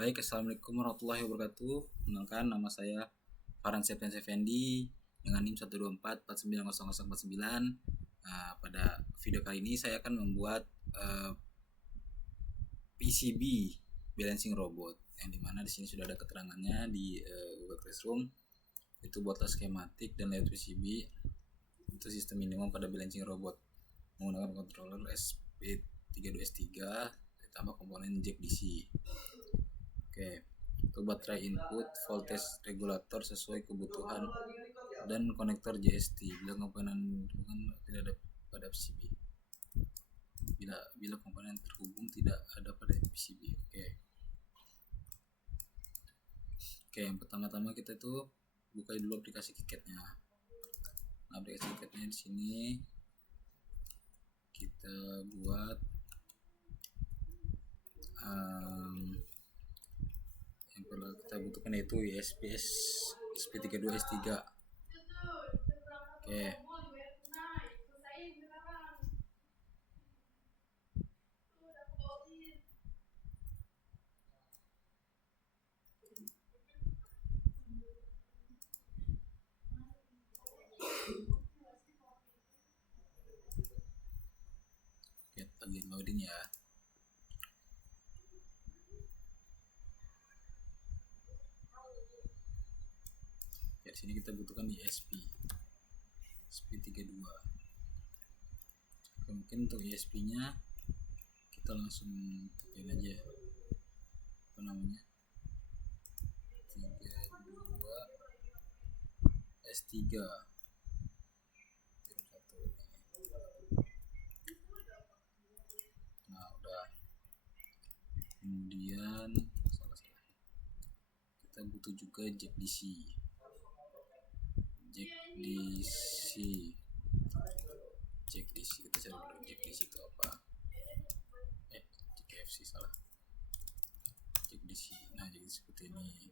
Baik, assalamualaikum warahmatullahi wabarakatuh. Kenalkan, nama saya Farhan Septian Effendi dengan NIM 124490049. Pada video kali ini saya akan membuat PCB balancing robot, yang dimana di sini sudah ada keterangannya di Google Classroom. Itu buatlah skematik dan layout PCB untuk sistem minimum pada balancing robot menggunakan controller SP32S3 ditambah komponen jack DC. Oke, untuk baterai input voltage regulator sesuai kebutuhan dan konektor JST bila komponen tidak ada pada PCB. Bila komponen terhubung tidak ada pada PCB. Oke, yang pertama-tama kita tuh buka dulu aplikasi KiCad-nya. Nah, aplikasi KiCad-nya di sini kita buat yang perlu kita butuhkan yaitu USBS SP32S3. Oke. Lagi loading ya. Di sini kita butuhkan SP32. Mungkin untuk ESP-nya kita langsung pakai aja. Apa namanya? 32S3. Nah, udah. Kemudian kita butuh juga jack DC. Jack DC kita cari dulu jack DC itu apa? Jack FC salah. Jack DC. Nah, jadi seperti ini.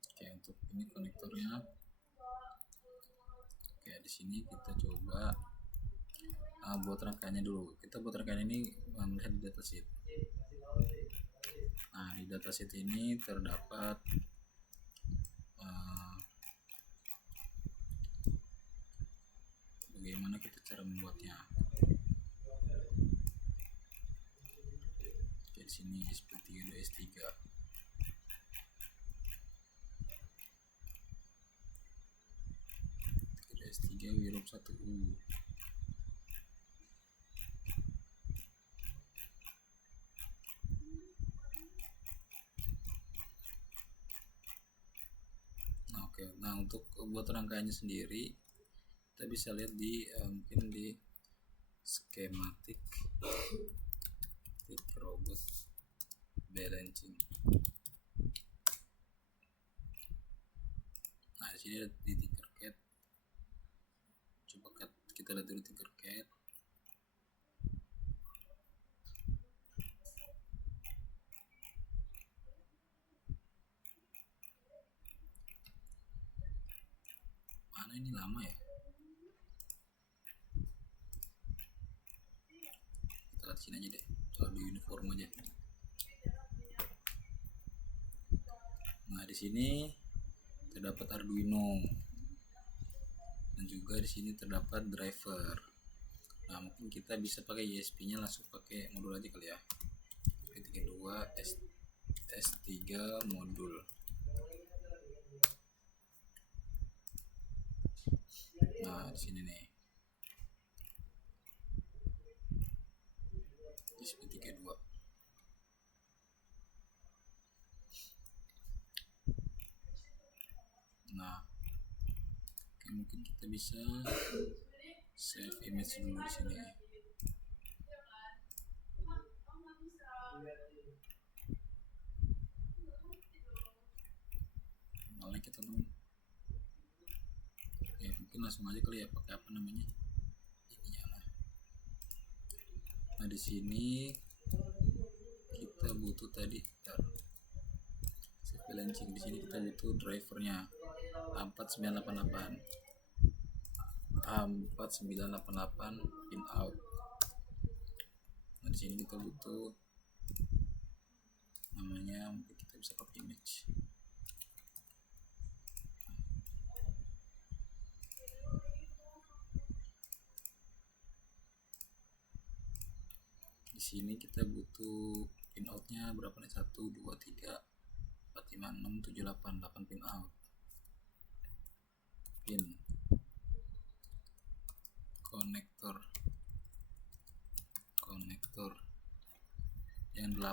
Oke, untuk ini konektornya. Oke, di sini kita coba buat rangkaiannya dulu. Kita buat rangkaian ini melihat di datasheet. Nah, di datasheet ini terdapat bagaimana kita cara membuatnya. Oke, di sini SP32S3. S3 Wirup 1U. Nah, untuk buat rangkaiannya sendiri kita bisa lihat di mungkin di skematik robot balancing. Nah, di sini ada di Tinkercad. Coba kita lihat dulu Tinkercad. Mana ini lama ya? Kita lihat sini aja deh. Soal di uniform aja. Nah, di sini terdapat Arduino. Dan juga di sini terdapat driver. Nah, mungkin kita bisa pakai ESP-nya langsung pakai modul aja kali ya. SP32 S3 modul. Nah, di sini nih. SP32. Nah, mungkin kita bisa save image dulu di sini. Malah kita mungkin langsung aja kali ya pakai apa namanya ininya lah. Nah, di sini kita butuh tadi balancing. Di sini kita butuh drivernya A4988 pin out. Nah, Nah, di sini kita butuh namanya, mungkin kita bisa copy image. Di sini kita butuh pinoutnya berapa nih? 1, 2, 3, 4, 5, 6, 7, 8 pinout. Pin konektor yang 8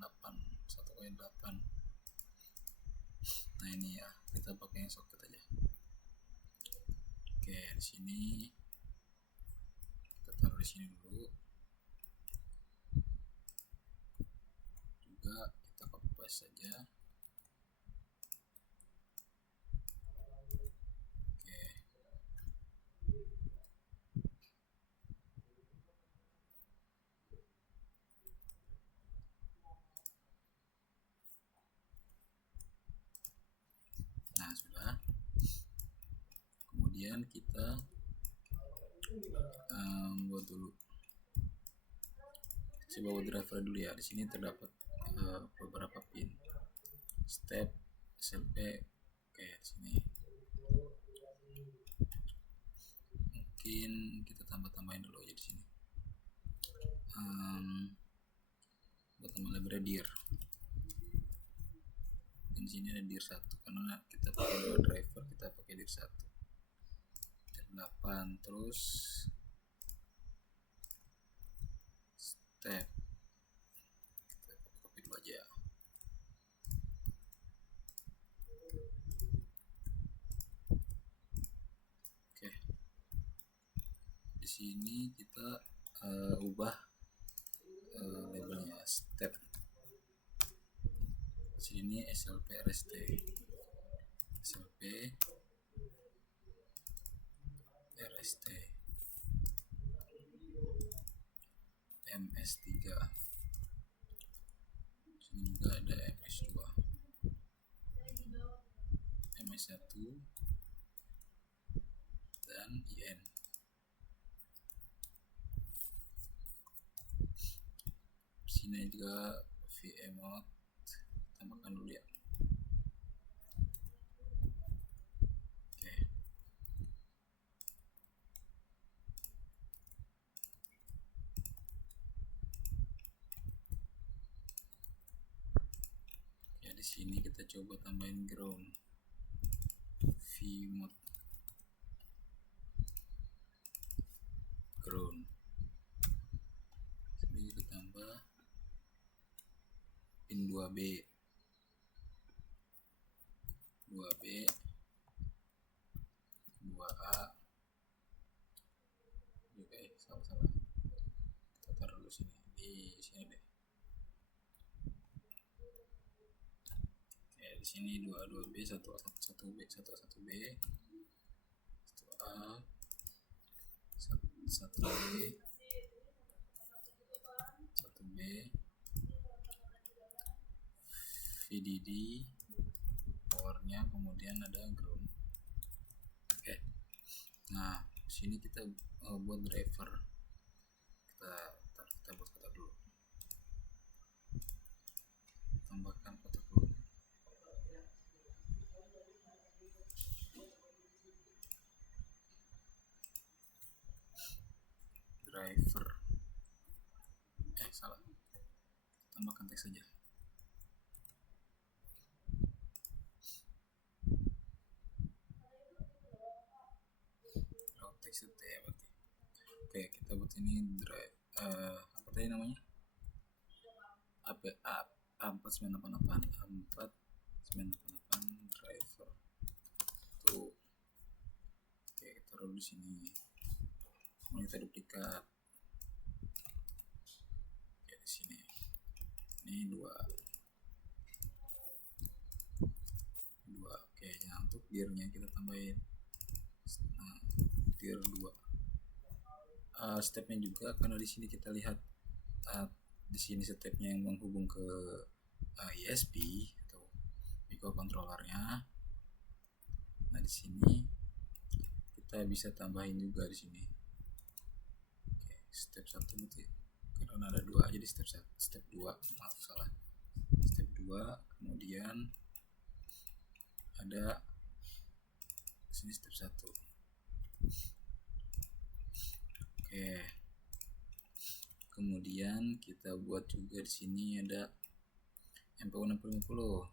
1.8. Nah ini ya, kita pakai yang socket aja. Oke, di sini kita taruh di sini dulu. Juga kita copy paste saja. Oke. Nah, sudah. Kemudian kita buat dulu. Saya bawa driver dulu ya. Di sini terdapat beberapa pin, step, SLP. Oke, di sini. Mungkin kita tambahin dulu aja di sini. Buat tambah library dir. Di sini ada dir 1 karena kita pakai 2 driver, kita pakai dir 1. Dir 8, terus step. Kita copy dulu aja. Oke. Di sini kita ubah labelnya step. Di sini SLP RST. SLP RST MS3. Sini juga ada MS2, MS1 dan IN. Sini juga vmode, tambahkan dulu ya. Oke. Ya, di sini kita coba tambahin ground, vmode ground. Sini kita tambah pin 2B 2A, juga salah. Kita taruh dulu sini, di sini deh. Oke, di sini 2A 2B 1A 1B 1A 1B 1A 1B 1B VDD powernya, kemudian ada ground. Oke. Nah, sini kita buat driver. Kita buat kotak dulu. Tambahkan kotak dulu. Driver. Salah. Tambahkan teks saja. Teks itu ya berarti. Oke, kita buat ini drive apa tadi namanya? A4988 driver tuh. Oke, kita taruh di sini. Mau kita duplikat. Oke, di sini. Ini 2. Oke, nah untuk dirnya kita tambahin. Nah, dir 2. Stepnya juga, karena di sini kita lihat di sini stepnya yang menghubung ke ISP atau microcontrollernya. Nah, di sini kita bisa tambahin juga di sini. Oke, step 1 nanti karena ada dua, jadi step 2, maaf salah, step 2. Kemudian ada sini step 1. Oke, kemudian kita buat juga di sini ada MPU 6050.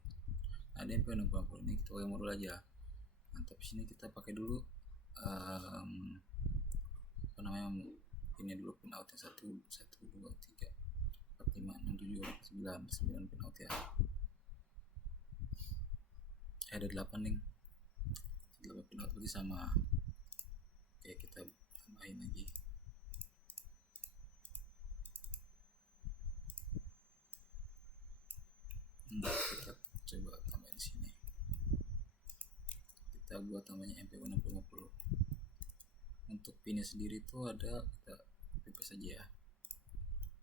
Ada MPU 6050 ini kita pakai modul aja. Nah, tapi sini kita pakai dulu apa namanya, ini dulu pin out yang 1 2 3 4 5 6 7 9 pin out ya. Ada 8 nih, 8 pin out berarti sama. Oke, kita tambahin lagi. Kita coba tambahin di sini. Kita buat namanya MPU 6050. Untuk pinnya sendiri itu ada, kita copy saja ya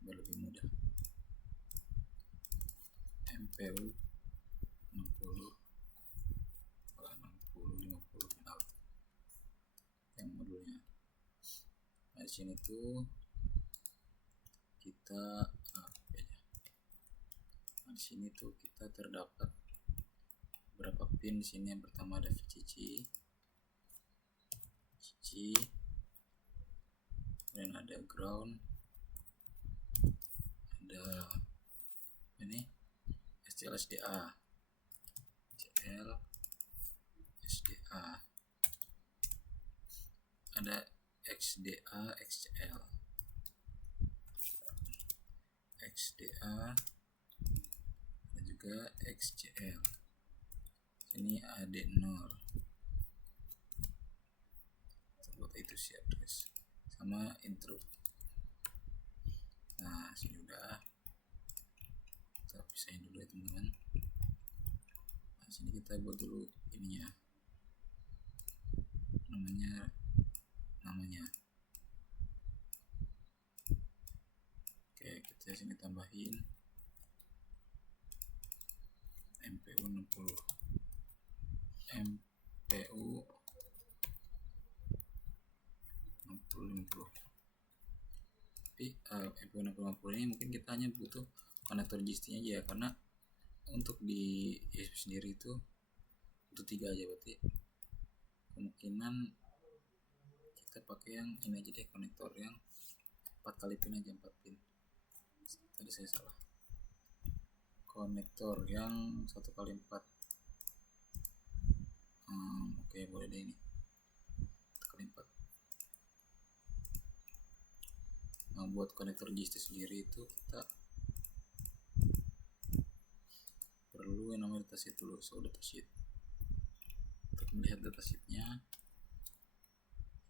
biar lebih mudah. MPU 60 50 pin out yang modulnya. Nah, di sini tuh kita Nah, di sini tuh kita terdapat berapa pin di sini. Yang pertama ada VCC, dan ada ground, ada ini SCL SDA, ada XDA XCL, dan juga XCL. Ini AD0. Buat itu siap guys, sama intro. Nah, sini udah, kita pisahin dulu ya teman-teman. Nah, sini kita buat dulu ininya, namanya. Oke, kita sini tambahin MPU 60 tapi MPU 6050 ini mungkin kita hanya butuh konektor GST-nya aja ya, karena untuk di ISP sendiri itu butuh 3 aja. Berarti kemungkinan kita pakai yang ini aja deh, konektor yang 4 kali pin aja, 4 pin. Tadi saya salah, konektor yang 1 kali 4. Oke, boleh deh ini 1 kali 4. Nah, buat konektor GST sendiri itu kita perlu yang namanya datasheet dulu. So, datasheet. Untuk melihat datasheetnya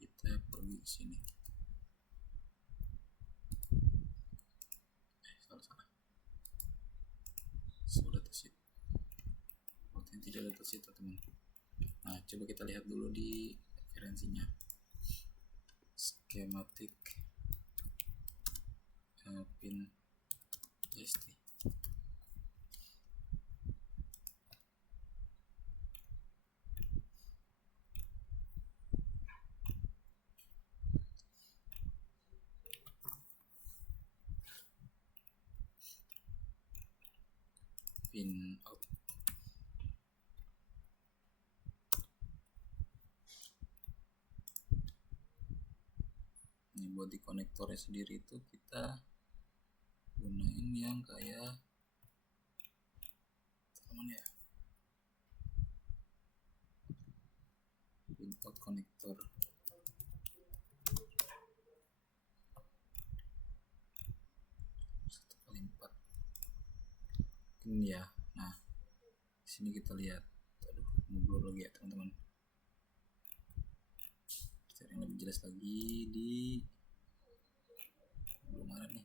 kita pergi ke sini. Salah. So, datasheet. Waktu ini tidak datasheet teman. Nah, coba kita lihat dulu di referensinya. Skematik pin GST. Pin out. Ini buat di konektornya sendiri itu kita gunain yang kayak teman ya, pin out konektor. Ini ya. Nah, di sini kita lihat, aduh, ngeblur lagi ya teman-teman. Cari yang lebih jelas lagi di belum ada nih.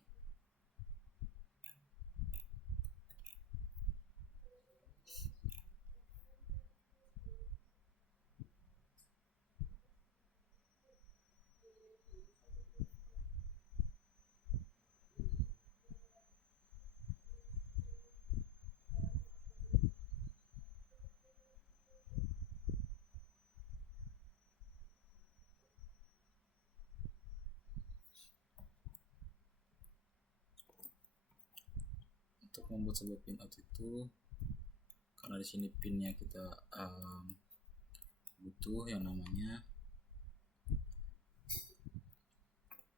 membuat sebuah pinout itu, karena di sini pinnya kita butuh yang namanya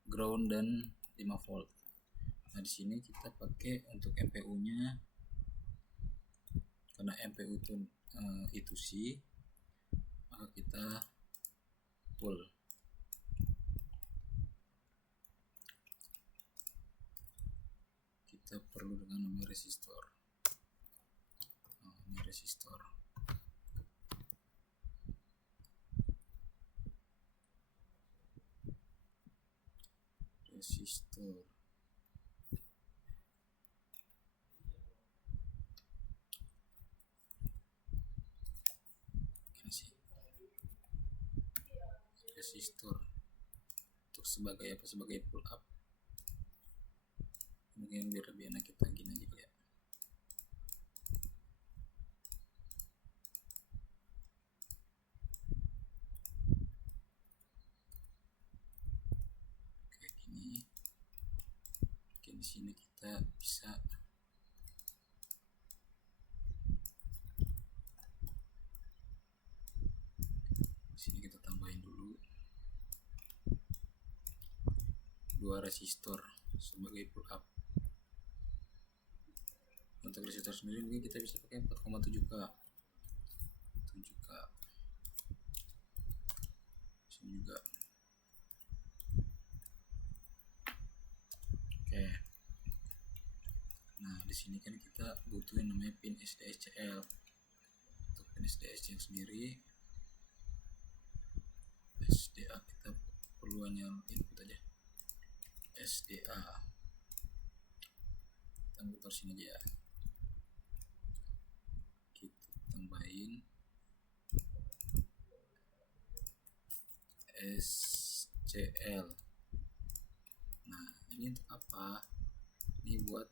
ground dan 5 volt. Nah di sini kita pakai untuk MPU-nya, karena MPU itu sih, maka kita pull. Kita perlu dengan namanya resistor. Ini resistor. Resistor untuk sebagai pull up. Mungkin biar lebih enak kita gini aja ya. Kayak gini. Oke, di sini kita bisa kita tambahin dulu 2 resistor sebagai pull up. Untuk resistor sendiri mungkin kita bisa pakai 4,7K. Sini juga. Oke. Nah, di sini kan kita butuh yang namanya pin SDHCl. Untuk pin SDHCl sendiri, SDA kita perlu hanya input aja. SDA. Kita taruh sini aja ya. Kita tambahin SCL. Nah, ini untuk apa? Ini buat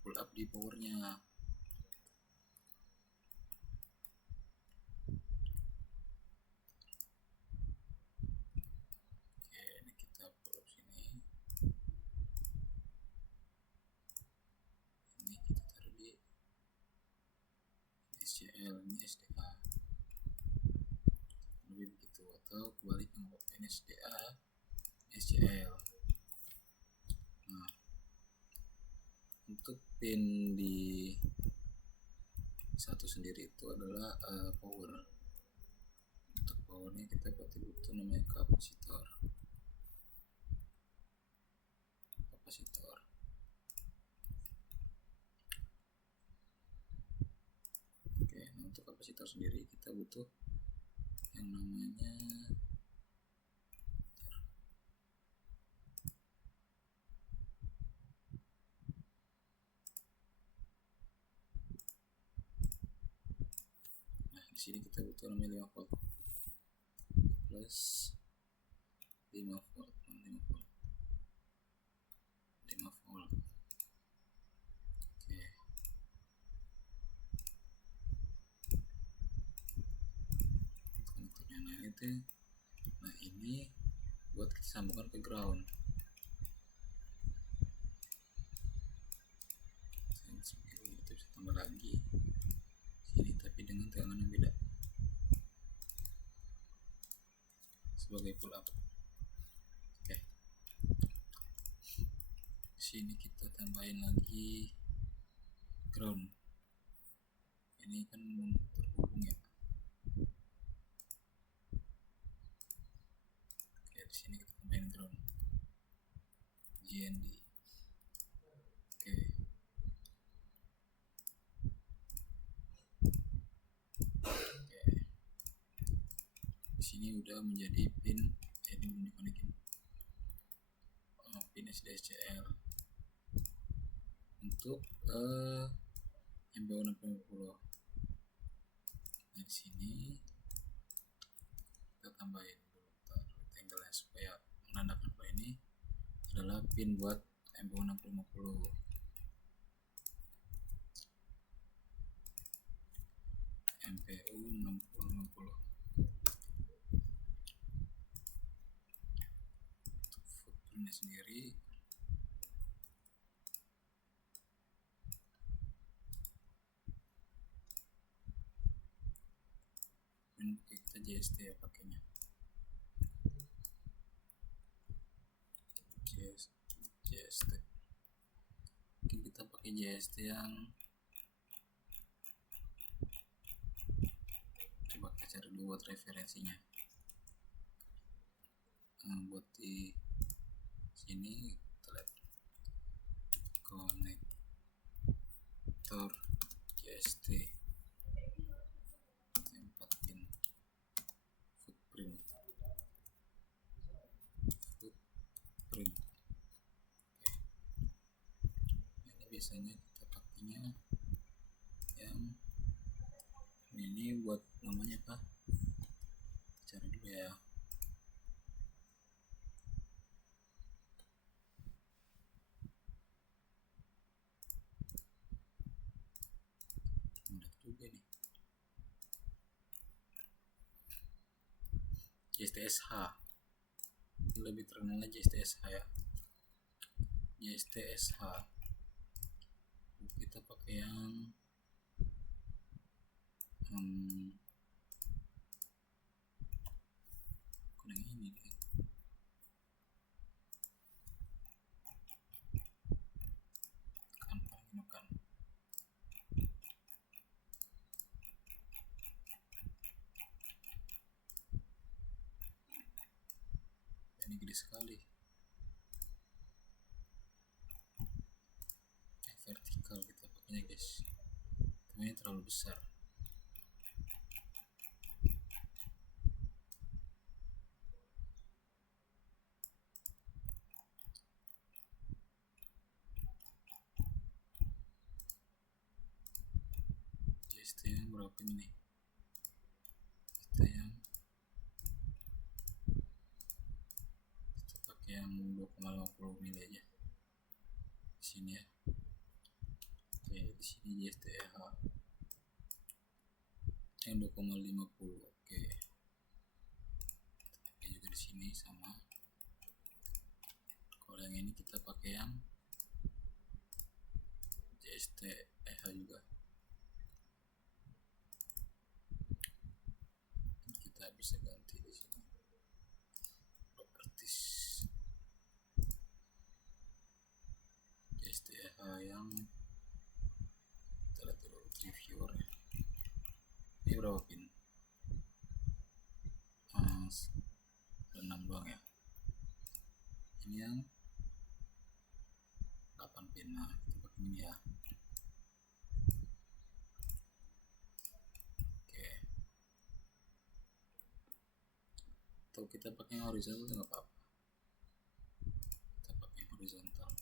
pull up di powernya. Oke, ini kita pull up sini. Ini kita taruh di SCL, ini SDA. Lebih begitu, atau kebalik membuat SDA SCL. Nah, untuk pin di satu sendiri itu adalah power. Untuk powernya kita berarti butuh namanya kapasitor. Oke, nah untuk kapasitor sendiri kita butuh yang namanya di sini kita butuh namanya 5 volt plus 5 volt. Oke. Konektornya itu. Nah, ini buat kita sambungkan ke ground. Kita bisa tambah lagi sini, tapi dengan tegangan yang beda sebagai pull up. Oke. Sini kita tambahin lagi ground. Ini kan terhubung ya. Oke, di sini kita tambahin ground GND. Oke. Di sini udah menjadi pin, ini belum dikonekin. Pin SDHCl untuk MPU 6050. Nah, di sini kita tambahin dulu rectangle supaya menandakan bahwa ini adalah pin buat MPU 6050. MPU 6050. Untuk footprintnya sendiri kita JST ya pakainya. JST. Mungkin kita pakai JST yang coba kita cari dulu buat referensinya. Buat di sini kita lihat konektor JST tempat pin footprint. Oke. Ini biasanya kita pakainya yang ini buat namanya apa? Cari dulu ya. Mudah juga nih. JSTSH. Ini lebih terkenalnya JSTSH ya. JSTSH. Kita pakai yang kuning ini deh. Kan. Ini gede sekali. Vertikal kita pakainya guys. Tapi ini terlalu besar. JST yang berapa ini? Kita pakai yang 2,50 mili aja. Di sini ya. Oke, di sini JSTH yang 2,50. Oke. Kita pakai juga di sini sama. Kalau yang ini kita pakai yang JSTH juga. Kita bisa ganti di sini. Properties JSTH yang kita lihat dulu reviewer ya. Ini berapa pin? 6 doang ya. Ini yang 8 pin. Nah, kita pakai ini ya. Oke. Atau kita pakai yang horizontal nggak apa-apa. Kita pakai yang horizontal.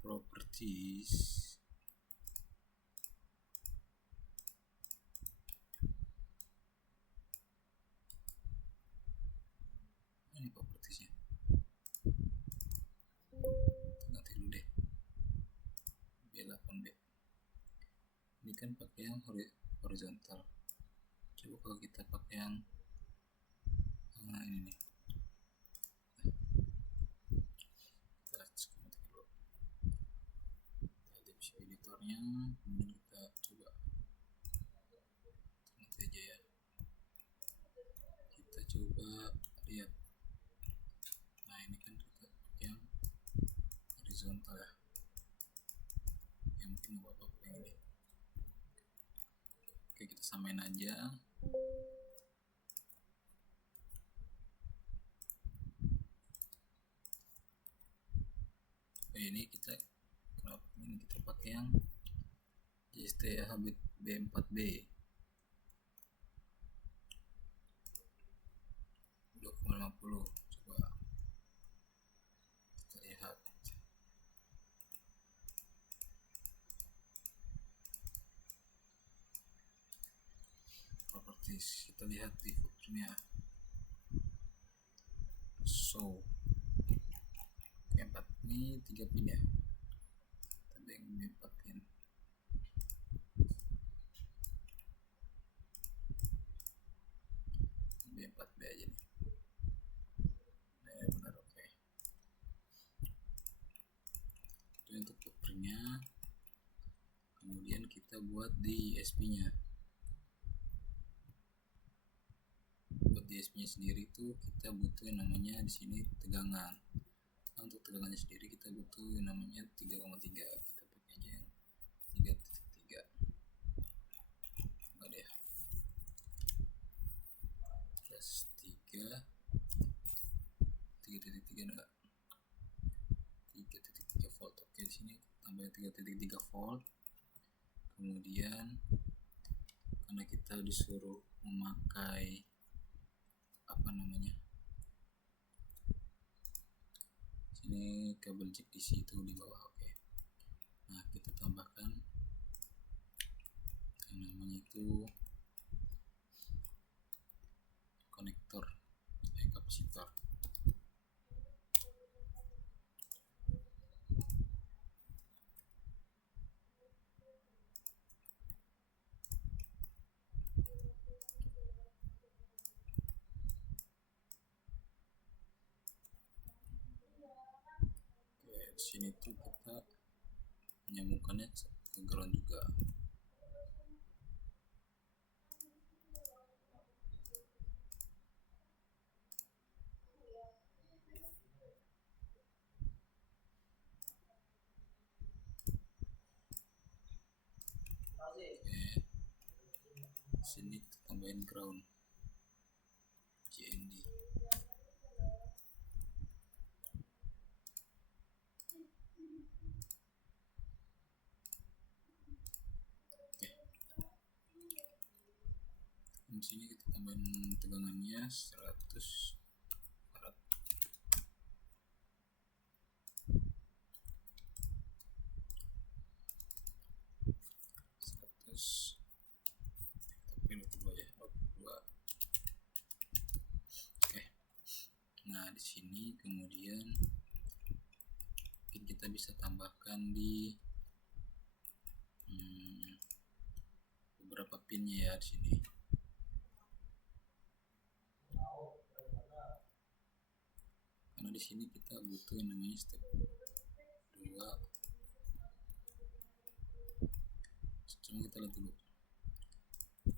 Properties ini propertiesnya ganti dulu deh. B8B ini kan pakai yang horizontal. Coba kalau kita pakai yang ini nih. Editornya, kemudian kita coba nanti aja ya. Kita coba lihat. Nah ini kan kita pakai yang horizontal ya. Yang mungkin apa yang ini. Oke, kita samain aja. Ini kita pakai yang JSTH B4B 2,50. Coba kita lihat. Properties, kita lihat di footprintnya. So B4 ini 3 pin ya. Yang B4 pin. B4 aja nih. Benar, oke. Itu untuk footprintnya. Kemudian kita buat di ESP nya. Buat di ESP nya sendiri itu kita butuh yang namanya di sini tegangan. Nah, untuk tegangannya sendiri kita butuh yang namanya 3,3. Kita pakai aja yang 3.3. Enggak deh. Plus 3 3.3 enggak. 3.3 volt. Oke, di sini tambah 3.3 volt. Kemudian karena kita disuruh memakai sini kabel jack DC itu di bawah. Oke. Nah, kita tambahkan yang namanya itu konektor kapasitor. Di sini tuh kita menyambungkannya ke ground juga. Oke. Sini kita tambahin ground JND. Di sini kita tambahin tegangannya 100 farad. Oke. Nah, di sini kemudian mungkin kita bisa tambahkan di beberapa pinnya ya di sini. Karena di sini kita butuh yang namanya step 2. Cuma kita lihat dulu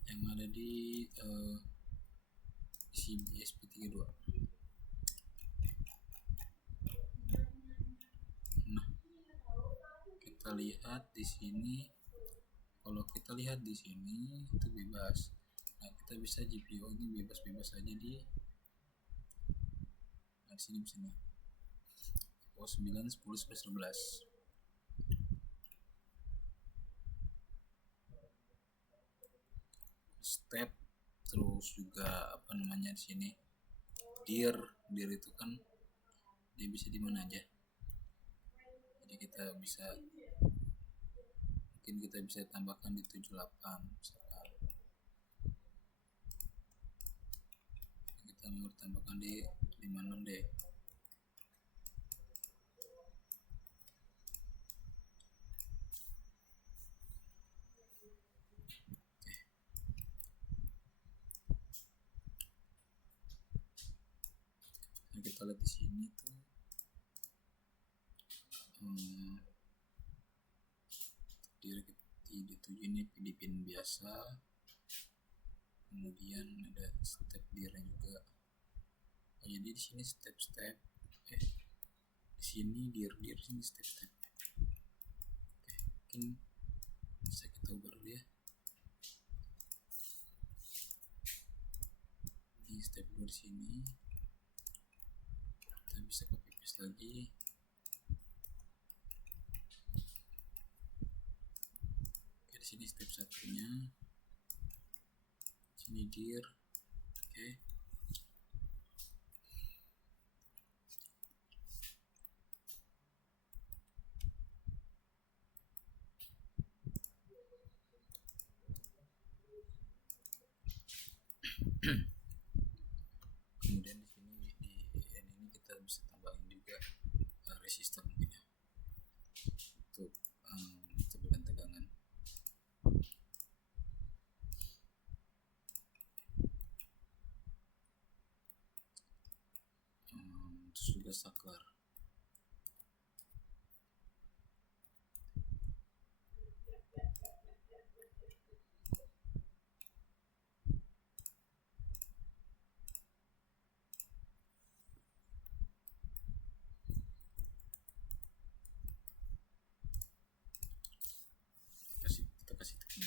yang ada di ESP32. Nah, kita lihat di sini. Kalau kita lihat di sini itu bebas. Nah, kita bisa GPIO ini bebas-bebas aja di. Nah, di sini bisa nih. Oh, 9, 10, 11. Step, terus juga di sini dir itu kan dia bisa di mana aja. Jadi kita bisa mungkin kita bisa tambahkan di 78 misalkan. Kita mau tambahkan di 56 deh. Kita lihat di sini tuh di 7 ini pin biasa, kemudian ada step dir juga. Jadi di sini step-step, di sini dir sini step-step. Oke, mungkin bisa kita ubah dulu ya. Di step 2 di sini kita bisa copy paste lagi. Oke, di sini step 1-nya, sini dir. Oke. Kemudian di sini di ini kita bisa tambahin juga resistor mungkin ya untuk tebakan tegangan. saklar. Kita kasih tekan.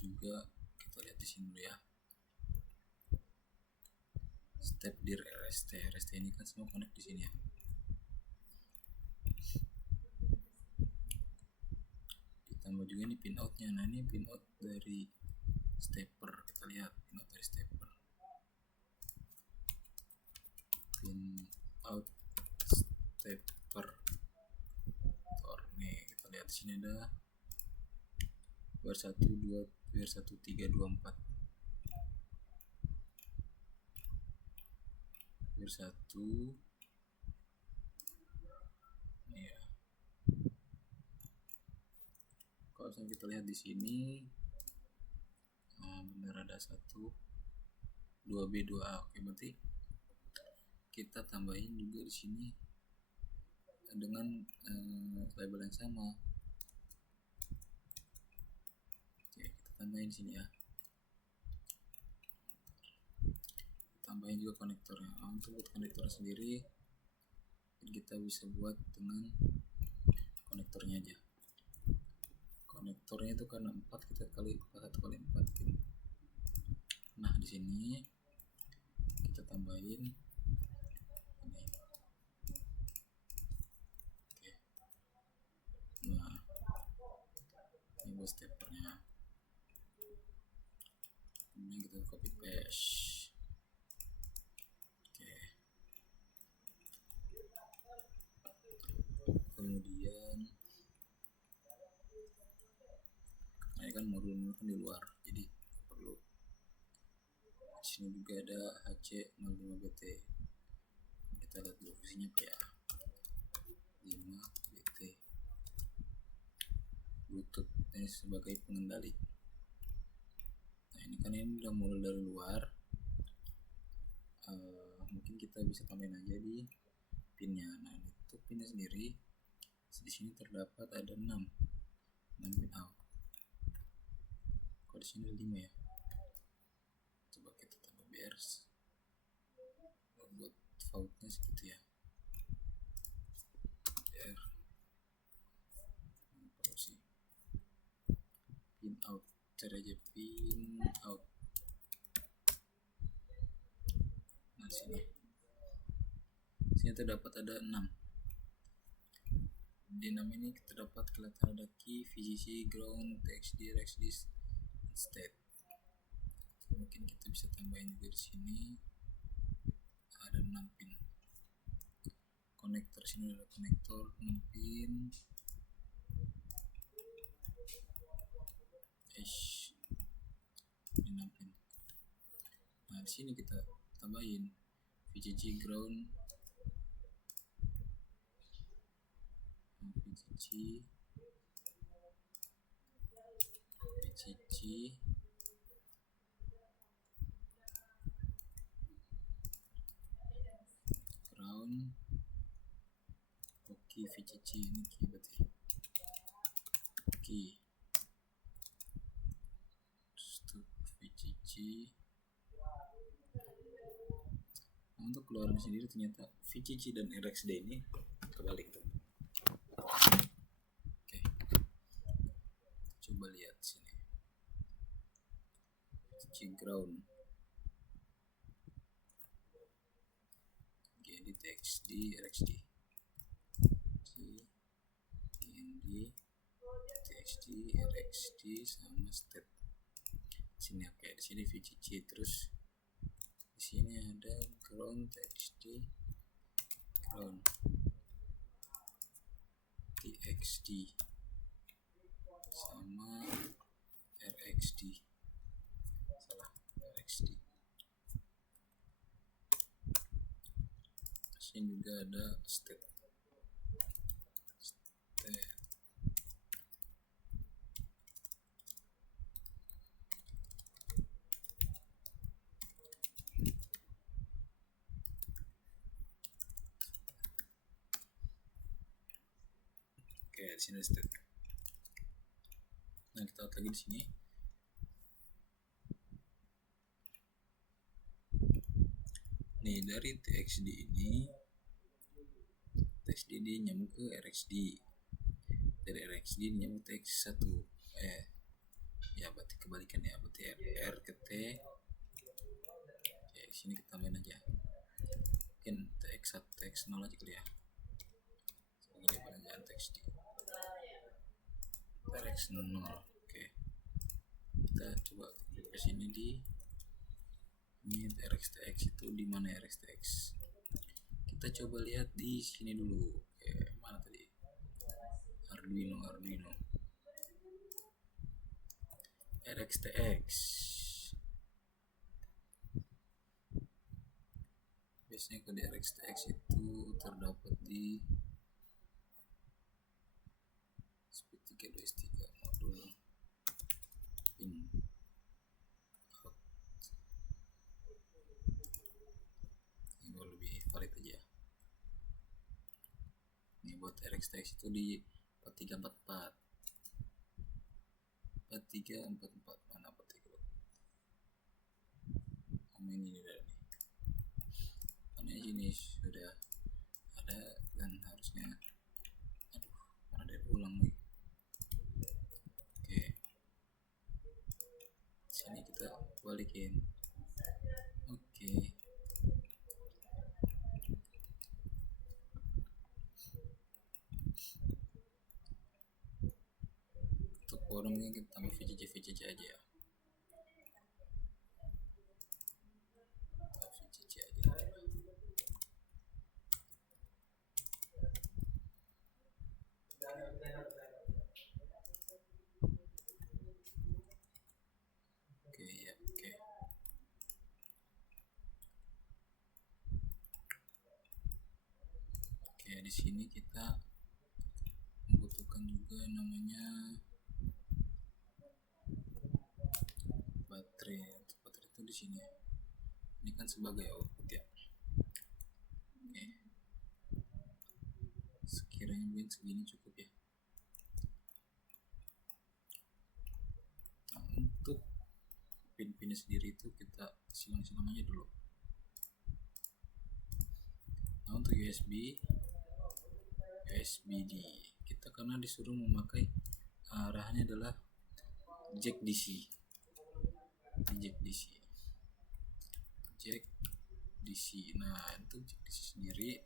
Juga kita lihat di sini dulu ya, step dir RST ini kan semua connect di sini ya. Ditambah juga ini pin outnya. Nah ini pin out dari stepper, kita lihat pin out dari stepper, pin out stepper nih, kita lihat di sini ada bar 1 2 bar 1 3 2 4 bar 1 ya. Kalau misalnya kita lihat di sini benar ada 1 2B 2A. Oke, berarti kita tambahin juga di sini dengan label yang sama. Oke, kita tambahin sini ya. Tambahin juga konektornya. Untuk buat konektor sendiri kita bisa buat dengan konektornya aja. Konektornya itu karena 4 kita kali 1 kali 4 gitu. Nah di sini kita tambahin ini. Oke. Nah ini buat steppernya. Ini kita copy paste. Oke. Kemudian nah ini kan modul kan di luar, jadi perlu. Di sini juga ada HC05BT. Kita lihat dulu fungsinya apa ya. 5BT Bluetooth ini sebagai pengendali. Nah ini kan ini udah modul dari luar, mungkin kita bisa tambahin aja di pinnya. Nah itu pinnya sendiri di sini terdapat ada 6 pin out. Kalau di sini ada 5 ya. Coba kita tambah biar buat outnya segitu ya. Biar apa sih? Pin out, cari aja pin out. Nah sini terdapat ada 6. Di 6 ini terdapat kelihatan ada key, VCC, ground, TXD, RXD, state. Mungkin kita bisa tambahin juga di sini ada 6 pin. Konektor sini ada konektor 6 pin. Ini 6 pin. Nah di sini kita tambahin VCC, ground, VCC, ground, oke, VCC ini key berarti key. VCC. Nah, untuk keluaran sendiri ternyata VCC dan RXD ini kebalik tuh. Oke. Coba lihat sini. VCC ground. GND, TXD, RXD. GND, TXD, RXD sama step. Sini oke, di sini VCC terus Di sini ada ground txt, ground txt sama rxd, salah, rxd. Sini juga ada state. Oke, di sini state. Nah, kita lihat lagi di sini. Nih, dari txd ini nyambung ke rxd, dari rxd nyambung ke tx1. Ya berarti kebalikan ya, berarti r ke t. Oke, sini kita tambahin aja, mungkin tx1 tx0 aja kali ya, sebagai pengerjaan txd rx0. Oke, kita coba refresh ini di ini rxtx itu di mana rxtx. Kita coba lihat di sini dulu. Oke, mana tadi? Arduino rxtx. Biasanya kode rxtx itu terdapat di SP323 modul pin out. Ini lebih valid aja. Ini buat rxtx itu di 4344. 4344 mana 4344? Ini udah nih. Karena ini sudah ada dan harusnya, aduh, mana dari ulang nih. Oke, sini kita balikin. Oke. Untuk forumnya kita tambah VCC aja ya. VCC aja. Oke ya, oke. Oke, di sini kita membutuhkan juga namanya baterai. Untuk baterai itu di sini. Ini kan sebagai output ya. Oke. Sekiranya mungkin segini cukup ya. Nah, untuk pin-pinnya sendiri itu kita silang-silang aja dulu. Nah, untuk USB-D kita karena disuruh memakai arahnya adalah jack DC. Nah, untuk jack DC sendiri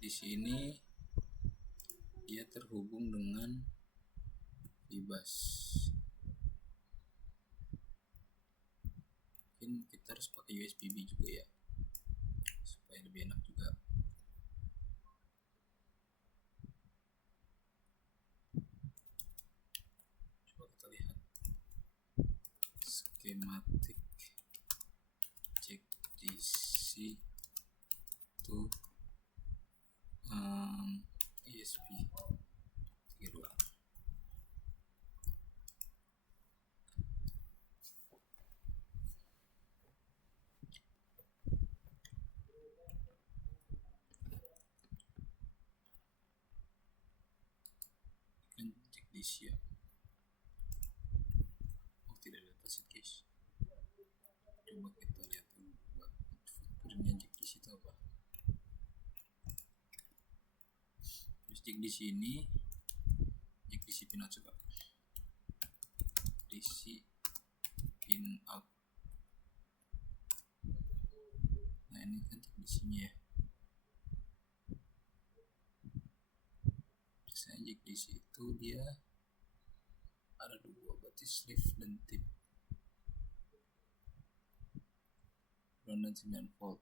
di sini dia terhubung dengan bus. Mungkin kita harus pakai USB-B juga ya, supaya lebih enak juga. Coba kita lihat skematik jack DC to ESP32. Kan jack DC ya. Oh, tidak ada password guys. Coba kita lihat dulu buat footprintnya jack DC itu apa. Jack di sini, jack DC pin out, coba DC pin out. Nah, ini kan jack DC-nya ya. Biasanya jack DC itu itu dia ada dua, berarti sleeve dan tip. Ground dan 9 volt.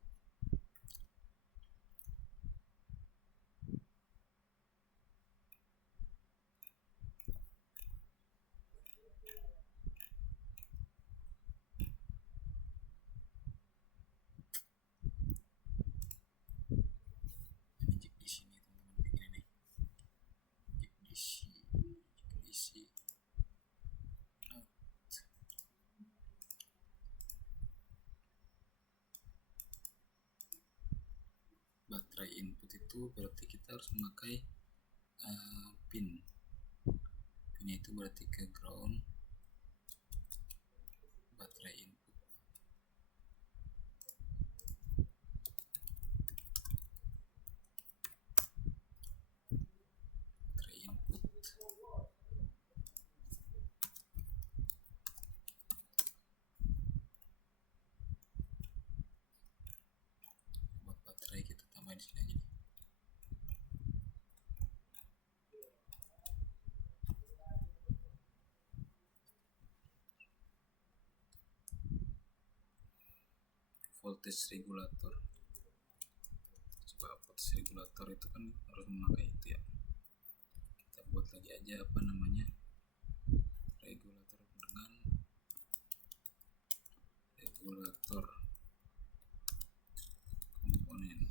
Baterai input itu berarti kita harus memakai pin itu berarti ke ground baterai input. Buat baterai kita tambahin di sini aja nih. Voltage regulator. Coba voltage regulator itu kan harus memakai itu ya. Kita buat lagi aja apa namanya, regulator dengan regulator komponen.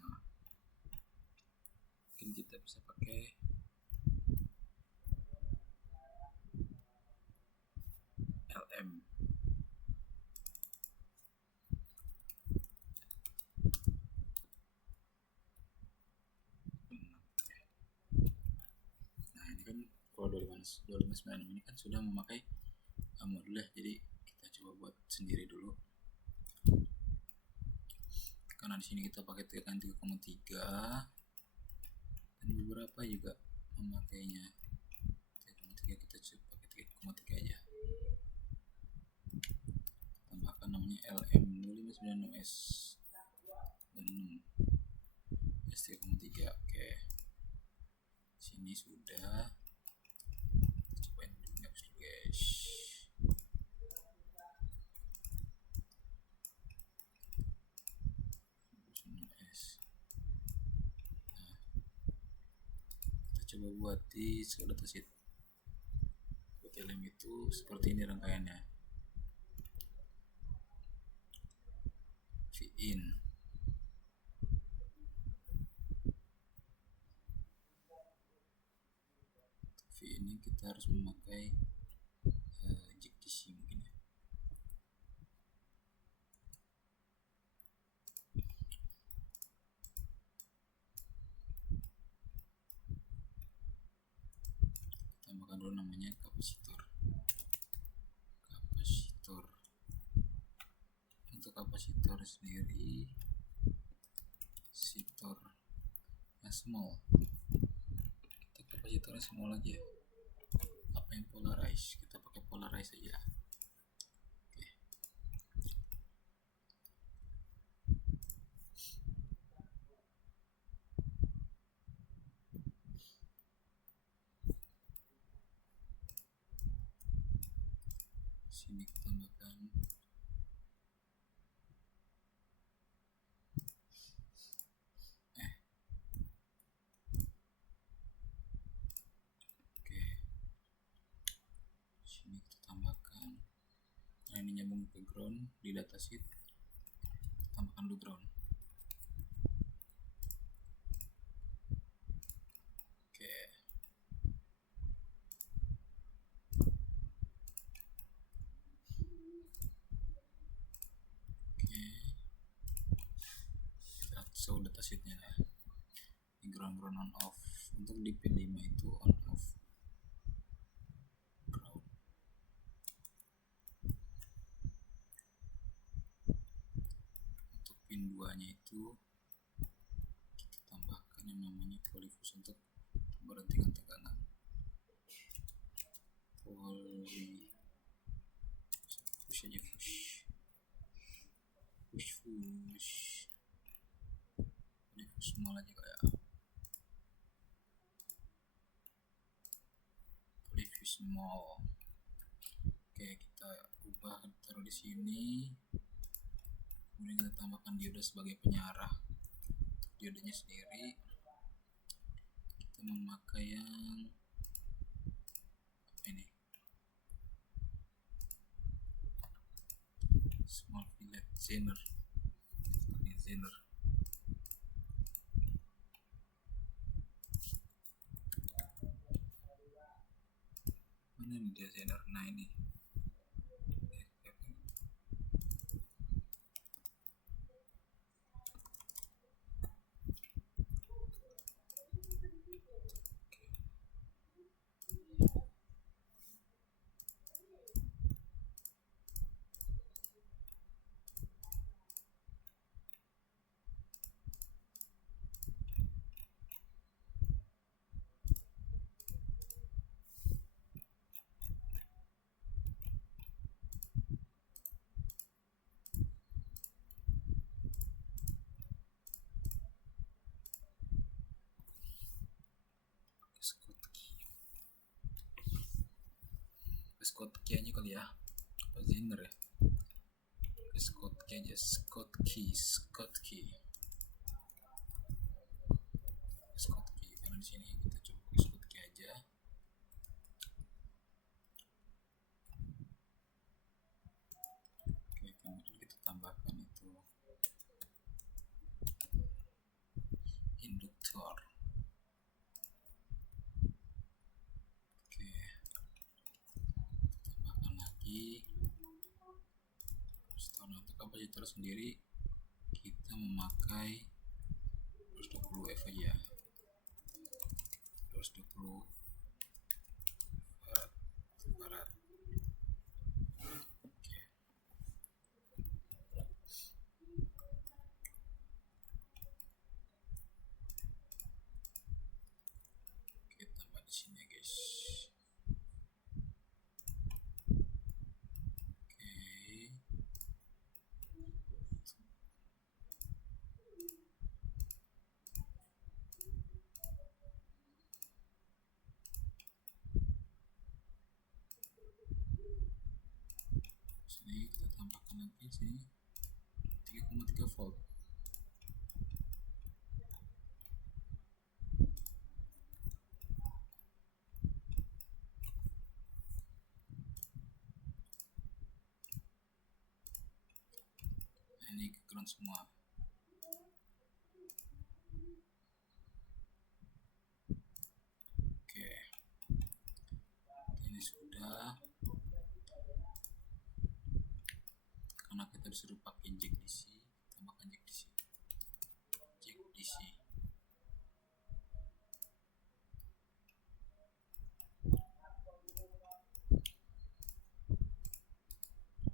Nah, mungkin kita bisa pakai LM. Nah, ini kan kalau 259 ini kan sudah memakai modul ya, jadi kita coba buat sendiri dulu. Karena di sini kita pakai tegangan 3,3 dan beberapa juga memakainya 3,3, kita coba pakai 3,3 aja. Tambahkan namanya LM2596S dan 6 S3,3. Oke, sini sudah. Cobain dulu guys. Coba buat di datasheet. Buat LM itu seperti ini rangkaiannya. Vin. Ini kita harus memakai jack DC mungkin ya. Tambahkan dulu namanya kapasitor. Untuk kapasitor sendiri, kapasitor small. Kita kapasitornya small aja. Apa yang polarize, kita pakai polarize aja. Oke. Sini kita tambahkan ini nyambung ke ground di datasheet, tambahkan dulu ground. Oke. Kita show datasheetnya ya. Di ground on off. Untuk di pin 5 itu on off. Pin 2 nya itu kita tambahkan yang namanya polyfuse untuk memberhentikan tegangan. Polyfuse aja, push polyfuse small aja kayak. small. Oke, kita ubah, taruh di sini. Kemudian kita tambahkan dioda sebagai penyarah. Diodanya sendiri kita memakai yang apa ini? Small fillet Zener. Ini Zener. Mana nih dia Zener? Nah ini. Skotkey aja kali ya, apa Zener ya? Skotkey aja, Skotkey karena di sini kita coba Skotkey aja. Oke, kemudian kita tambahkan itu induktor. Oke, tambahkan lagi. Setelah untuk kapasitor sendiri kita memakai 220 F aja, 220 farad. Oke, tambah di sini guys. Sini kita tambahkan lagi sini 3,3 volt. Nah, ini ke ground semua. Oke, ini sudah. Karena kita disuruh pakai jack DC, tambahkan jack DC.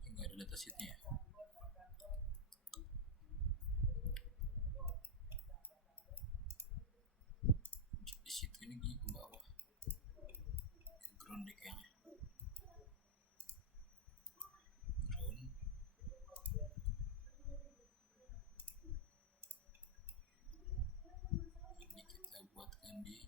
Enggak ada datasheetnya ya. Jack DC itu ini ke bawah, ke ground deh kayaknya. Ini kita buatkan di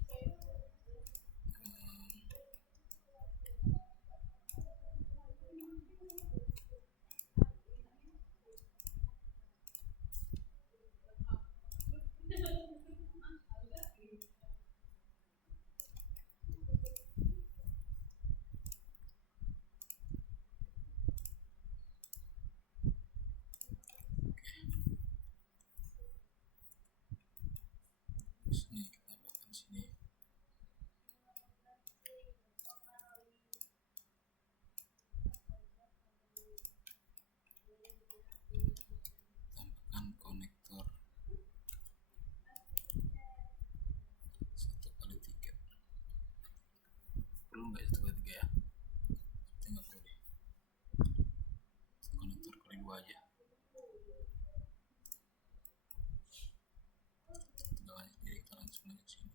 sini, kita tambahkan sini. Tambahkan konektor 1x3. Perlu nggak 1x3 ya? Kita nggak perlu deh. Konektor kali 2 aja. Jadi kita langsung aja sini.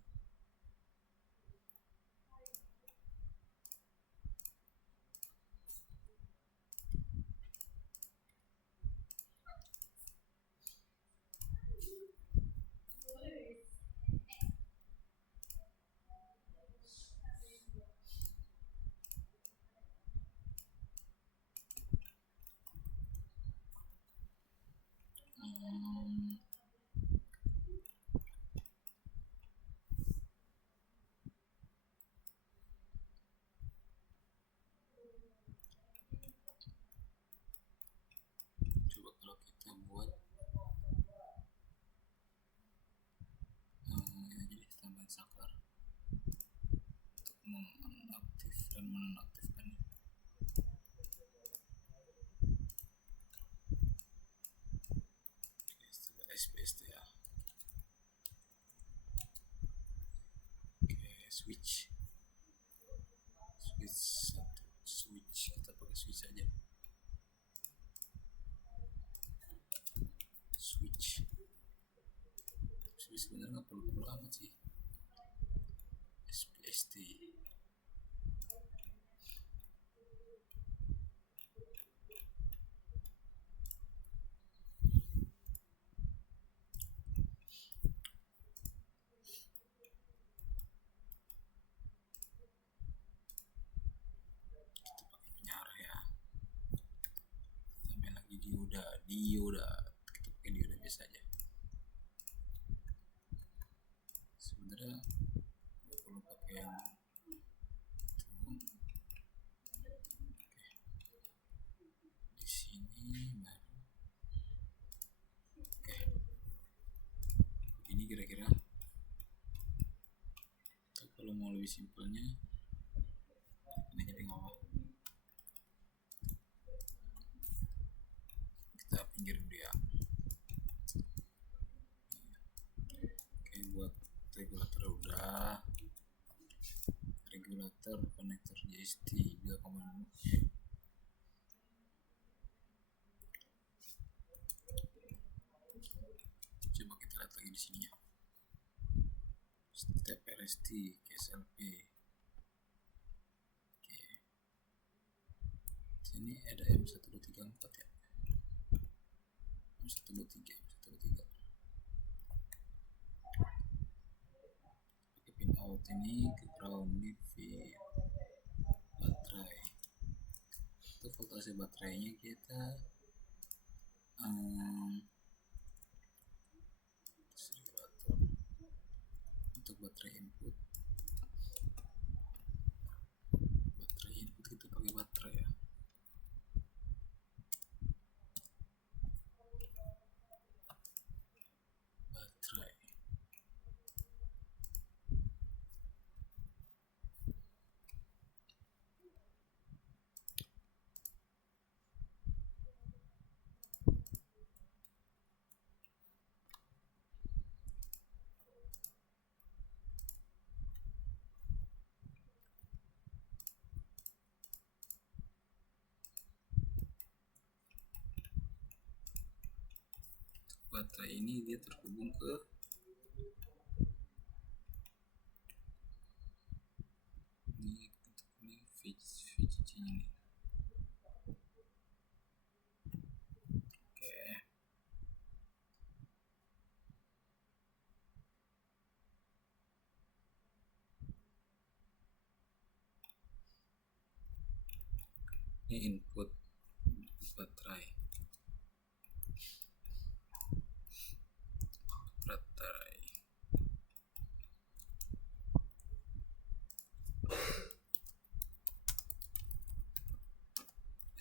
dengan saklar untuk mengaktif dan menonaktifkannya. SPST ya. Oke, switch kita pakai switch aja. Switch sebenarnya nggak perlu amat sih. SPST dioda kita pakai dioda biasa aja. Sebenarnya nggak perlu pakai yang itu. Di sini baru ini kira-kira. Kalau mau lebih simpelnya ini jadi ngawal, kita pinggirin dia. Oke, buat regulator udah, regulator konektor JST 3,5. Coba kita lihat lagi di sini ya. Step RST KSLP. Oke, sini ada M1234 ya. M123 pakai pin out ini ke ground ini baterai. Itu voltase baterainya kita regulator untuk baterai input kita pakai baterai ya. Baterai ini dia terhubung ke ini VCC-nya nih. Oke. Ini input baterai.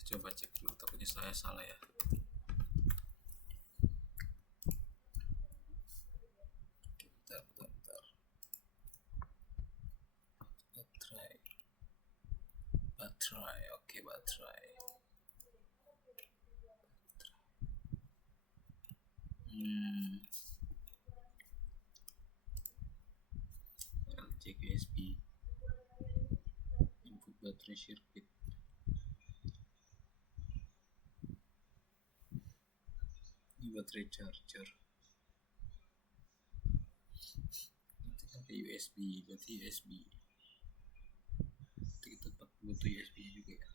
Coba cek dulu, takutnya saya salah ya. Bentar. Baterai, oke, baterai. LCK USB input baterai circuit. Ini baterai charger. Nanti pakai USB, berarti USB. Nanti kita butuh USB juga ya.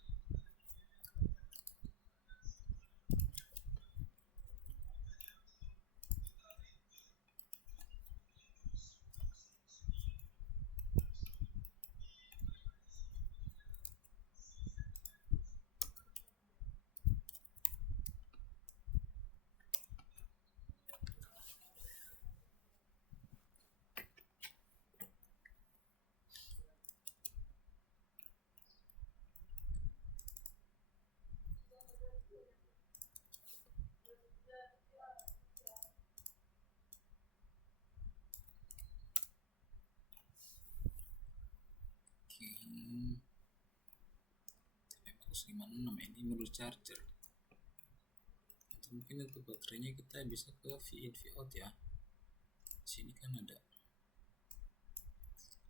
256 ini modul charger, atau mungkin untuk baterainya kita bisa ke V in V out ya. Sini kan ada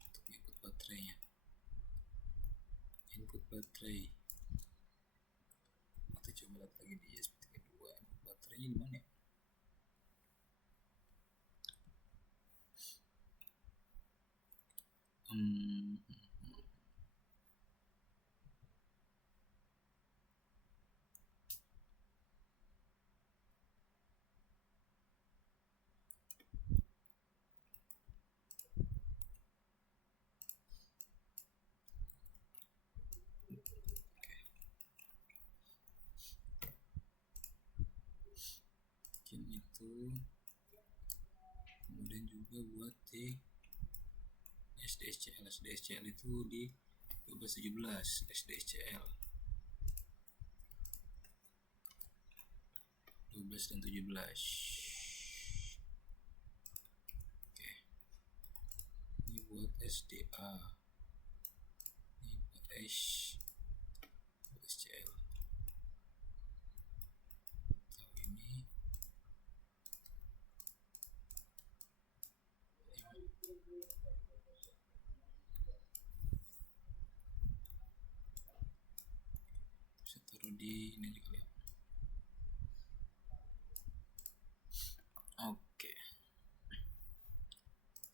untuk input baterainya, input baterai. Kita coba lihat lagi di ESP32 input baterainya di mana ya. Itu kemudian juga buat di SDSCL itu di 1217 SDSCL 12 dan 17. Oke, ini buat SDA, ini buat SCL. Di ini juga ya. Oke.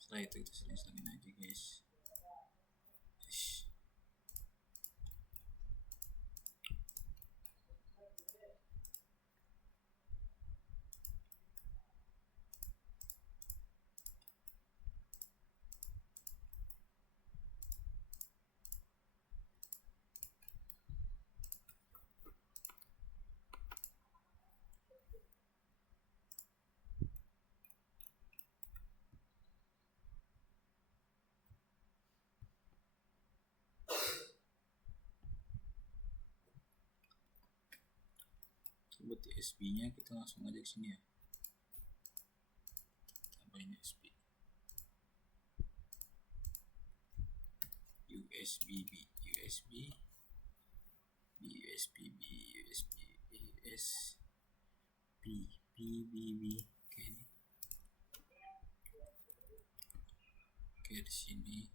Setelah itu kita selesaiin aja guys. Buat USB nya kita langsung aja ke sini ya, tambahin USB USB B USB B USB B USB USB B. Oke, di sini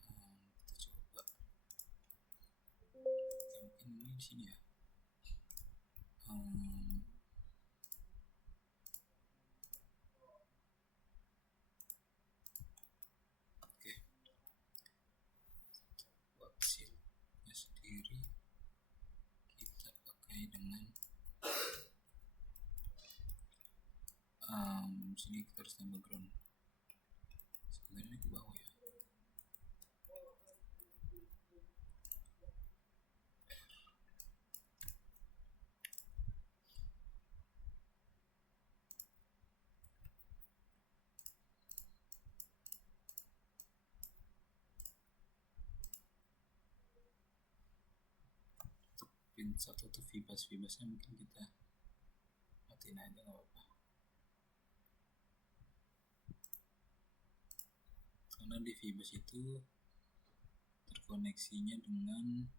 kita coba mungkin ini di sini ya. Oke, buat silnya sendiri kita pakai dengan sini kita harus tambah ground, sebenarnya ke bawah ya. Pin satu tuh vibasnya mungkin kita matiin aja, nggak apa-apa, karena di vibas itu terkoneksinya dengan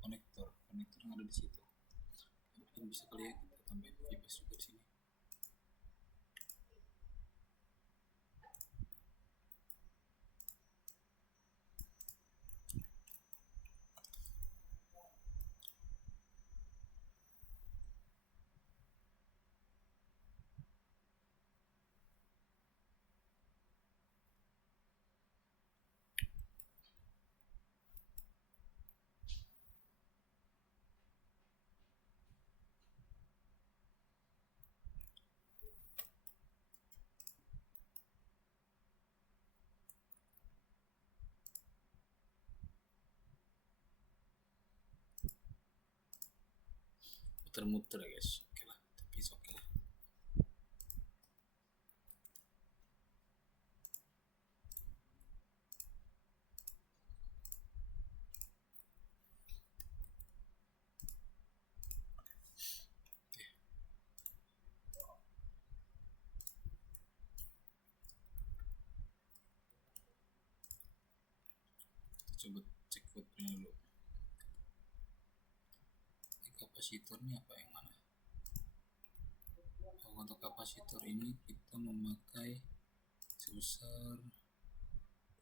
konektor yang ada di situ. Mungkin bisa kali ya kita tambahin vibas juga di sini. Muter-muter guys, oke lah, tapi oke lah. coba cek footprint dulu. Ini kapasitor ini apa yang mana? Untuk kapasitor ini kita memakai sebesar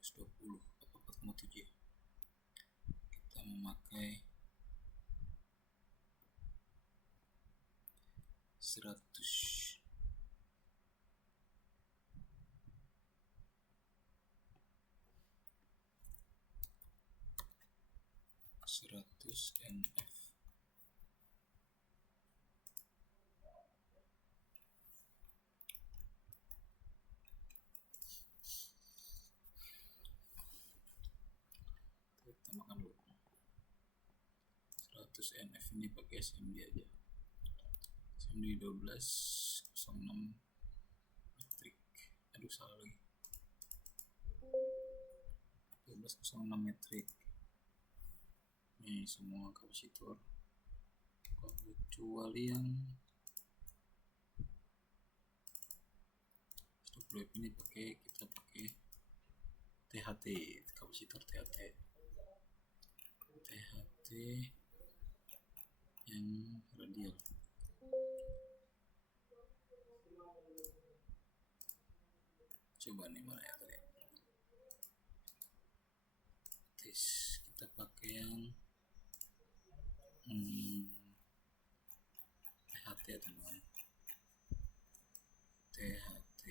120 apa 4,7 ya? Kita memakai 100 NF. Kita makan dulu. 100 NF ini pakai SMD aja. SMD 1206 metrik. Aduh, salah lagi. 1206 metrik. Ini semua kapasitor. Kecuali yang 20 ini kita pakai THT, kapasitor THT yang radial. Coba nih mana ya tadi. Tes kita pakai yang THT ya teman-teman. THT.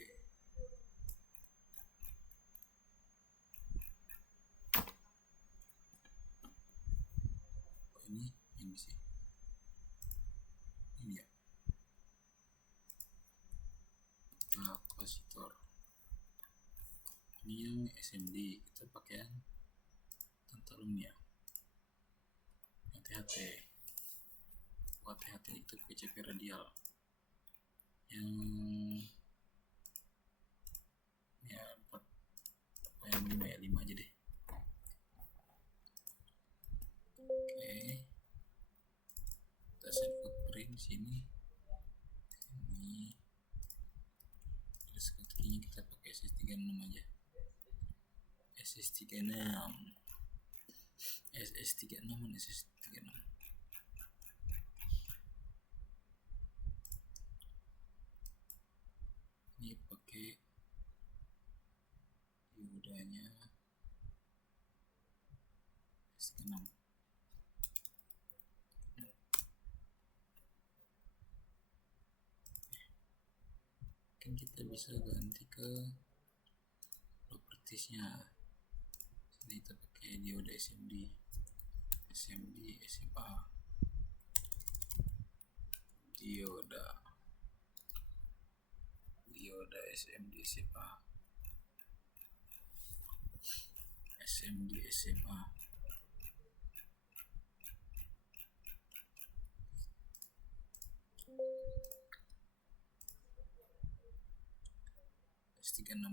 Oh, ini sih. Ini ya. Kapasitor. Ini yang SMD, kita pakai yang tantalum ya. Yang THT. Buat THT itu PCP radial. Yang ya 4 apa yang 5 ya, 5 aja deh. Oke, kita set footprint sini. Ini sekalinya kita pakai SS36 aja. SS36 ini pakai diodanya SS36. Mungkin kita bisa ganti ke propertiesnya. Sini kita pakai dioda SMD SMA, dioda SMD SMA, S36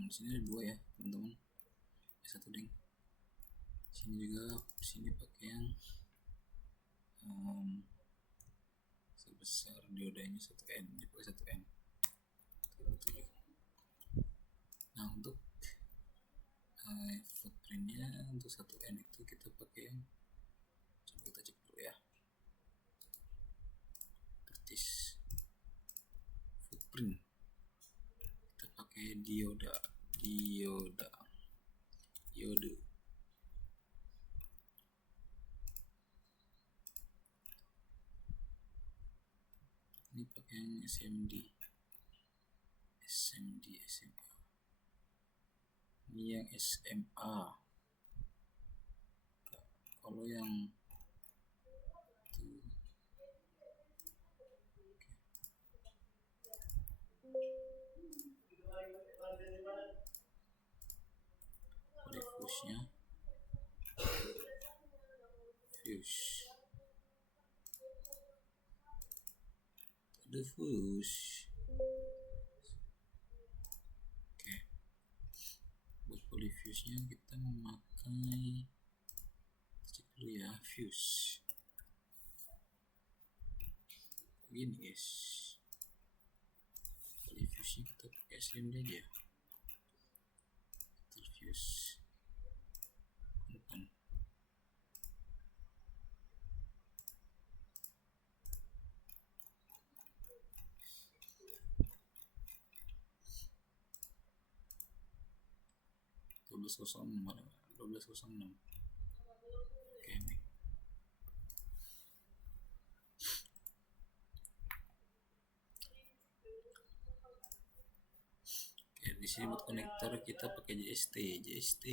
di sini ada 2 ya teman-teman. Satu ding. Sini juga, sini pakai yang sebesar diodanya 1N, dipakai 1N. Nah, untuk footprintnya untuk 1N itu kita pakai yang, coba kita cek dulu ya. Pertis footprint kita pakai diode. Ini pakai yang SMD SMA. Ini yang SMA. Kalau yang itu diffuse-nya diffuse. Oke. Buat polyfuse-nya kita memakai, cek dulu ya, fuse. Begini guys. Polyfuse-nya kita pakai SMD aja. Fuse. Open. 12.06 ada 12.06. Oke nih. Oke, di sini buat konektor kita pakai JST.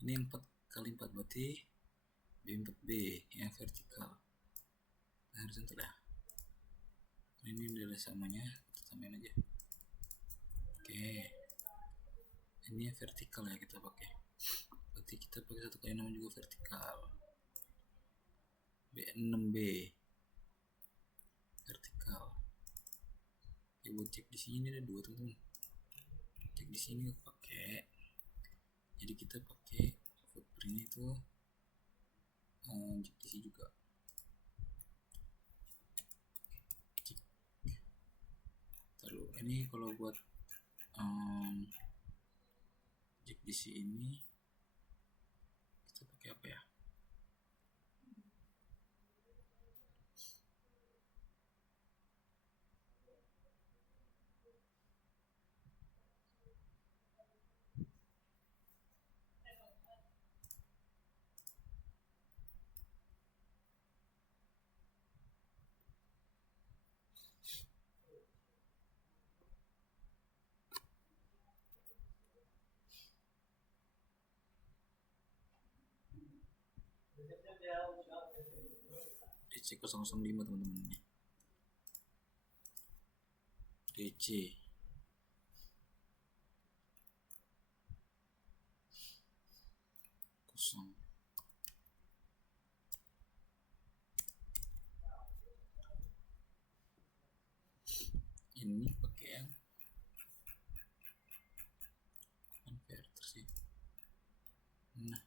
Ini yang 4x4 berarti B4B yang vertikal. Nah, horizontal ya. Ini udah samanya, kita samain aja. Oke, ini yang vertikal ya kita pakai. Berarti kita pakai 1x6 juga vertikal. B6B vertikal. Oke, buat cek di sini ada 2 teman-teman. Cek di sini pakai. Jadi kita pakai footprint itu cek di sini juga. Lalu ini kalau buat cek di sini kita pakai apa ya? DC 005 teman-teman nih. DC kosong. Ini pakai yang converter sih. Nah,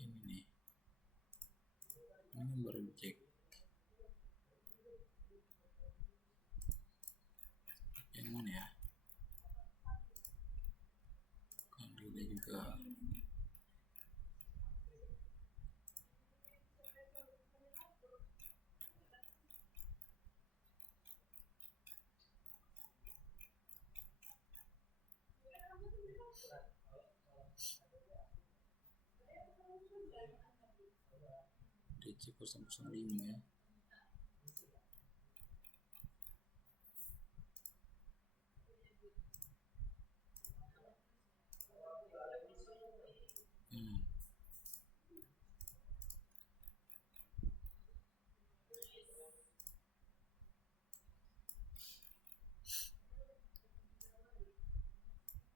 ini nih. Ini baru cek. Yang mana ya? Kan relay juga. DC 005 ya.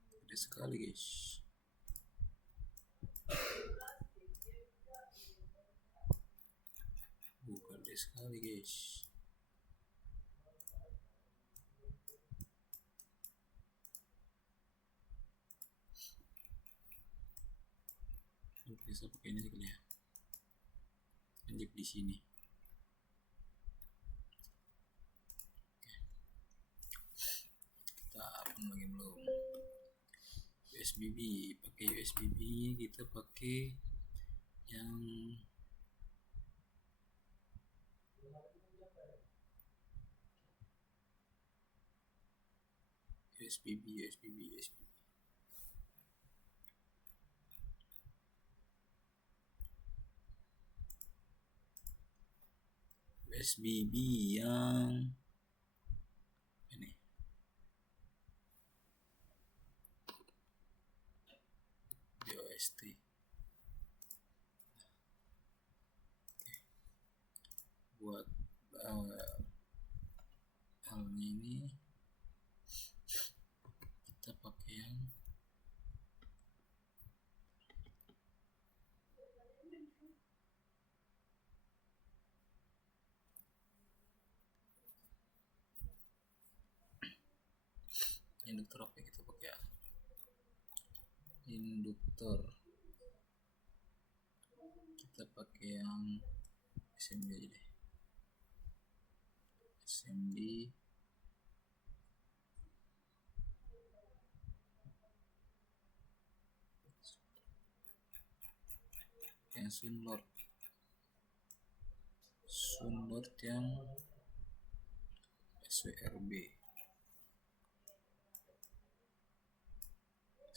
Gede sekali guys. Gede sekali guys. Bisa pakai ini kali ya. Injek di sini. Oke. Kita open lagi belum? USB-B, pakai USB-B kita pakai yang USB-B. USB-B yang ini. BOST. Buat halnya ini kita pakai yang induktor. Apa kita pakai ya? Induktor kita pakai yang SMD aja deh. SMD yang Sunlord yang SWRB.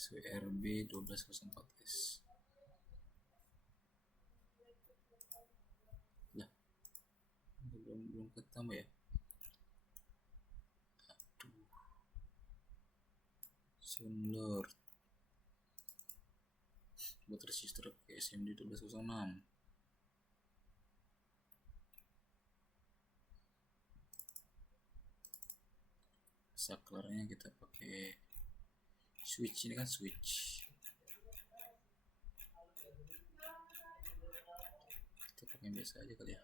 SWRB 1204S. Lah, belum ketambah ya. Aduh, Soundlord buat resistor ke SMD 1206. Saklarnya kita pakai switch, ini kan switch, kita pakai yang biasa aja kali ya.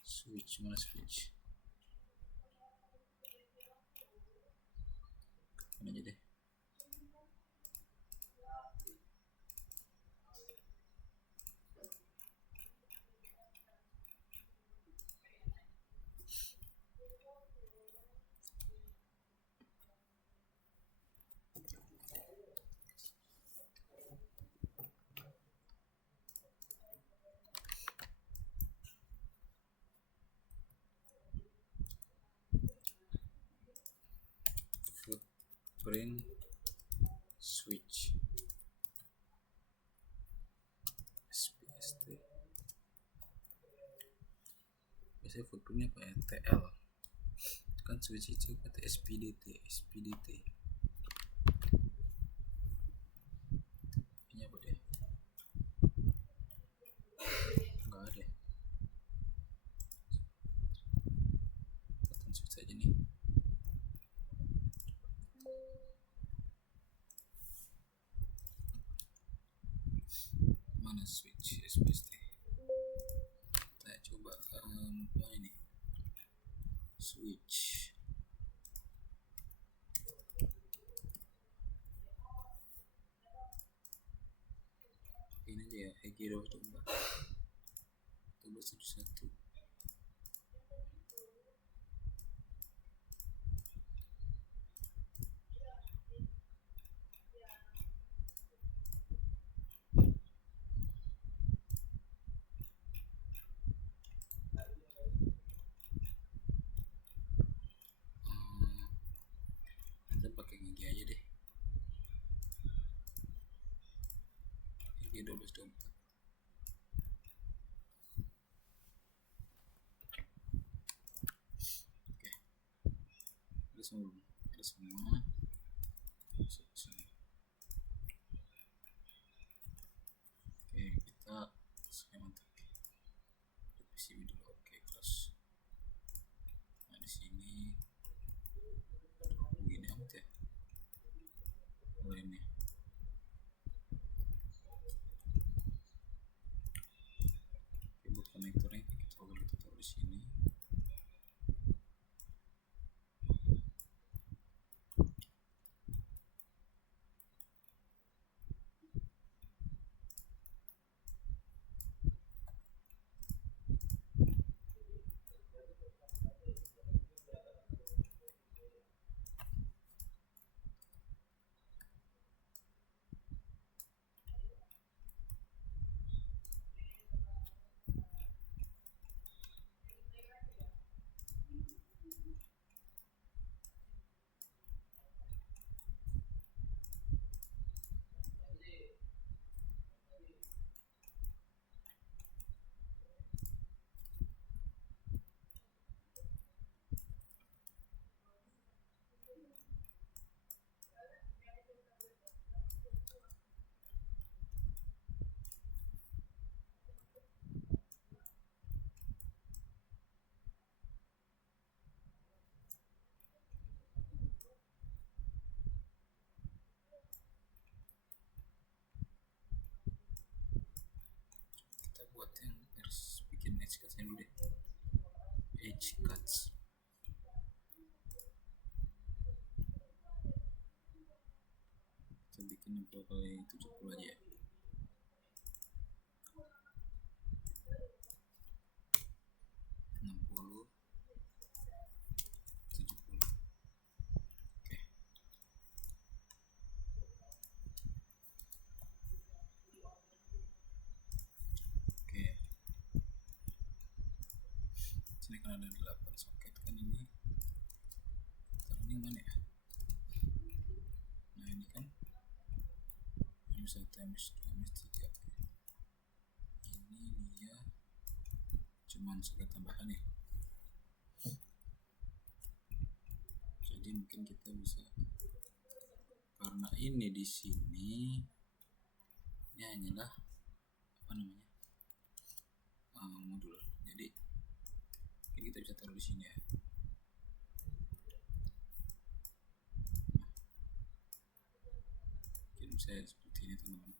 Switch, mana switch, ini aja deh. Footprint switch SPST, biasanya footprintnya apa ya, TL kan, switch itu kata SPDT ini apa deh, enggak ada, button switch aja nih. Mana switch SPST, kita coba apa ini, switch ini aja ya, HG 1271. Kita pakai gigi aja deh, gigi 1224. Oke, ada semua selesai. Oke, kita schematic PCB dulu. Oke, terus nah di sini begini amat ya, mulai nih. Oke, buat konektornya kita taruh di sini. Buat yang harus bikin edge cutsnya dulu deh, edge cuts. Kita bikin 60x70 aja ya. 60 70. Oke, sini kan ada 8 soket kan, ini taruh ini mana ya, nah ini kan MS1 MS2 MS3 ini dia cuman sekedar tambahan ya. Jadi mungkin kita bisa, karena ini di sini ini hanyalah apa namanya modul, jadi mungkin kita bisa taruh di sini ya. Mungkin saya seperti ini teman-teman.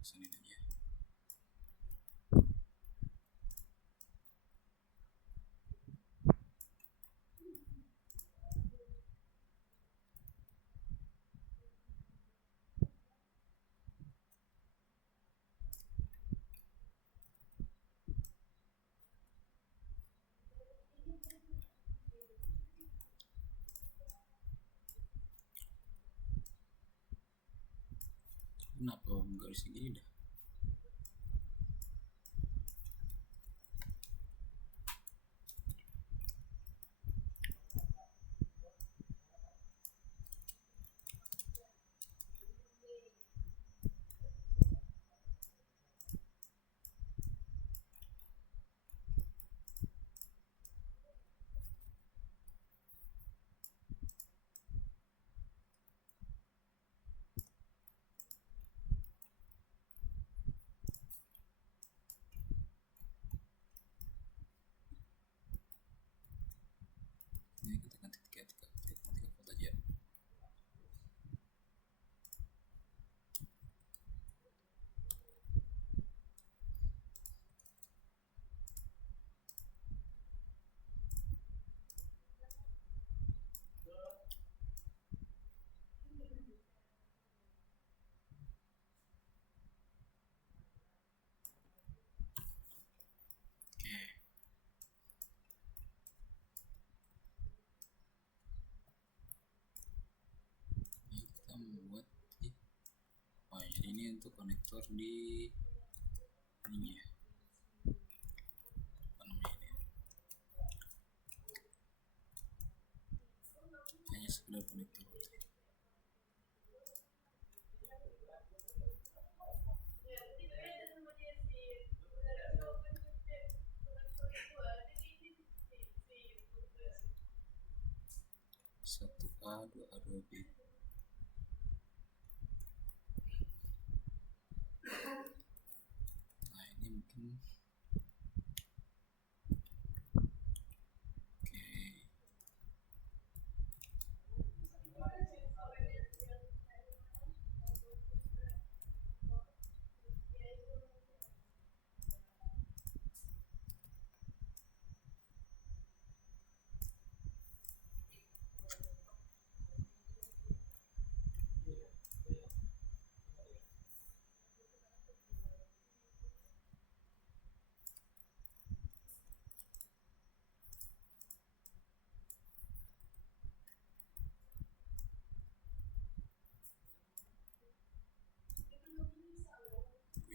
Kesanin aja. Kenapa garis segini dah? Ini kita ganti 3 volt aja. Membuat jadi ini untuk konektor di ini ya, apa namanya ini, hanya sekedar konektor. Satu A, 2A, 2B. Nah ini mungkin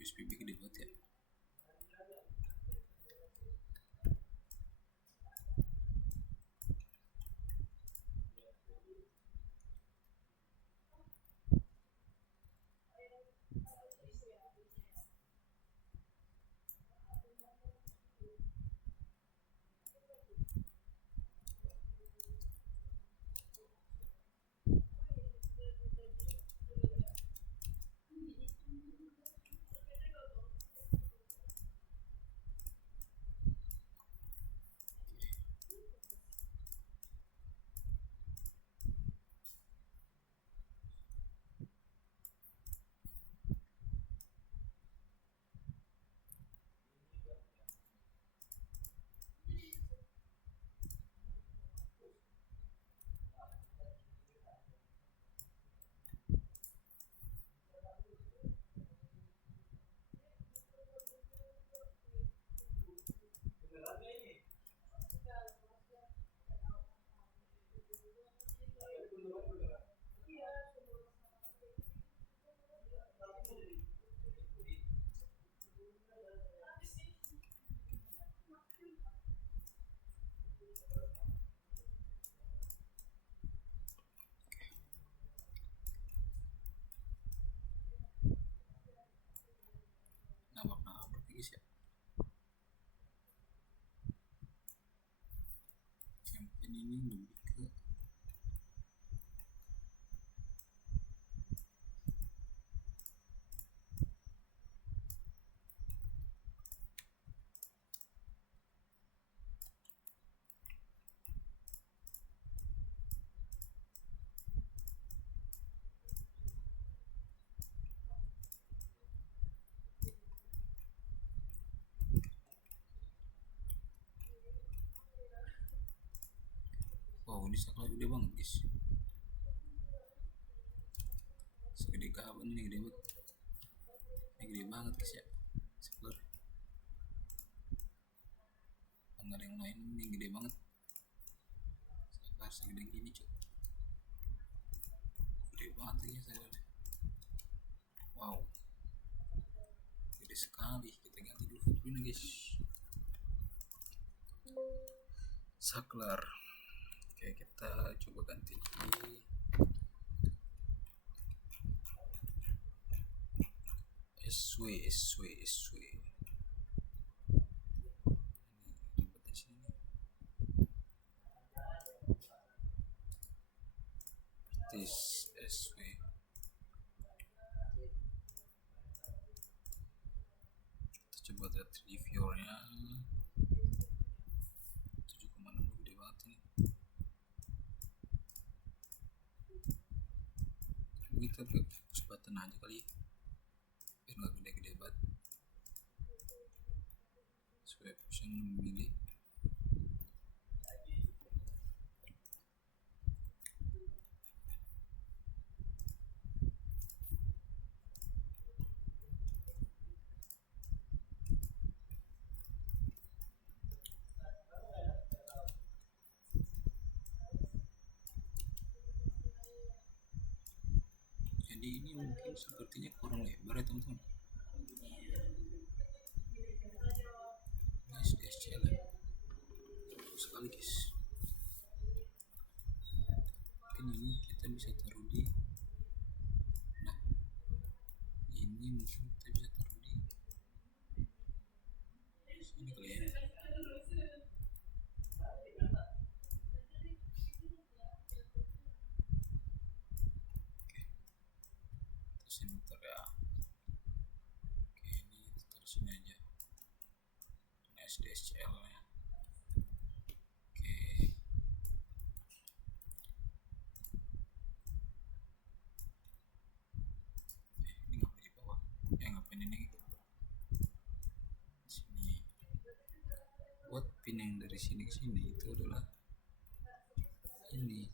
USB gede banget ya. ini lebih ke wow, ini saklar gede banget guys, segede kapan ini, gede banget, ini gede banget guys ya saklar. Nggak ada yang lain, ini gede banget saklar segede gini cuy, gede banget ya saklar. Wow, gede sekali. Kita ganti dulu footprint guys, saklar. Oke, kita coba ganti SW. Ini ribet di sini. This SW. Kita coba lihat review-nya. 7,6, gede banget ini. Kita push button aja kali ya, biar nggak gede-gede banget, supaya pusing milih. Jadi ini mungkin sepertinya kurang lebar ya teman-teman. Nice DSCL ya, sekali guys. Mungkin ini kita bisa taruh di, nah ini mungkin kita bisa taruh di sini kali ya. Bentar ya. Oke, ini taruh sini aja. Nah, SDSCL nya. Oke. Ini ngapain di bawah? Ngapain ini? Sini. Buat pin yang dari sini ke sini itu adalah ini.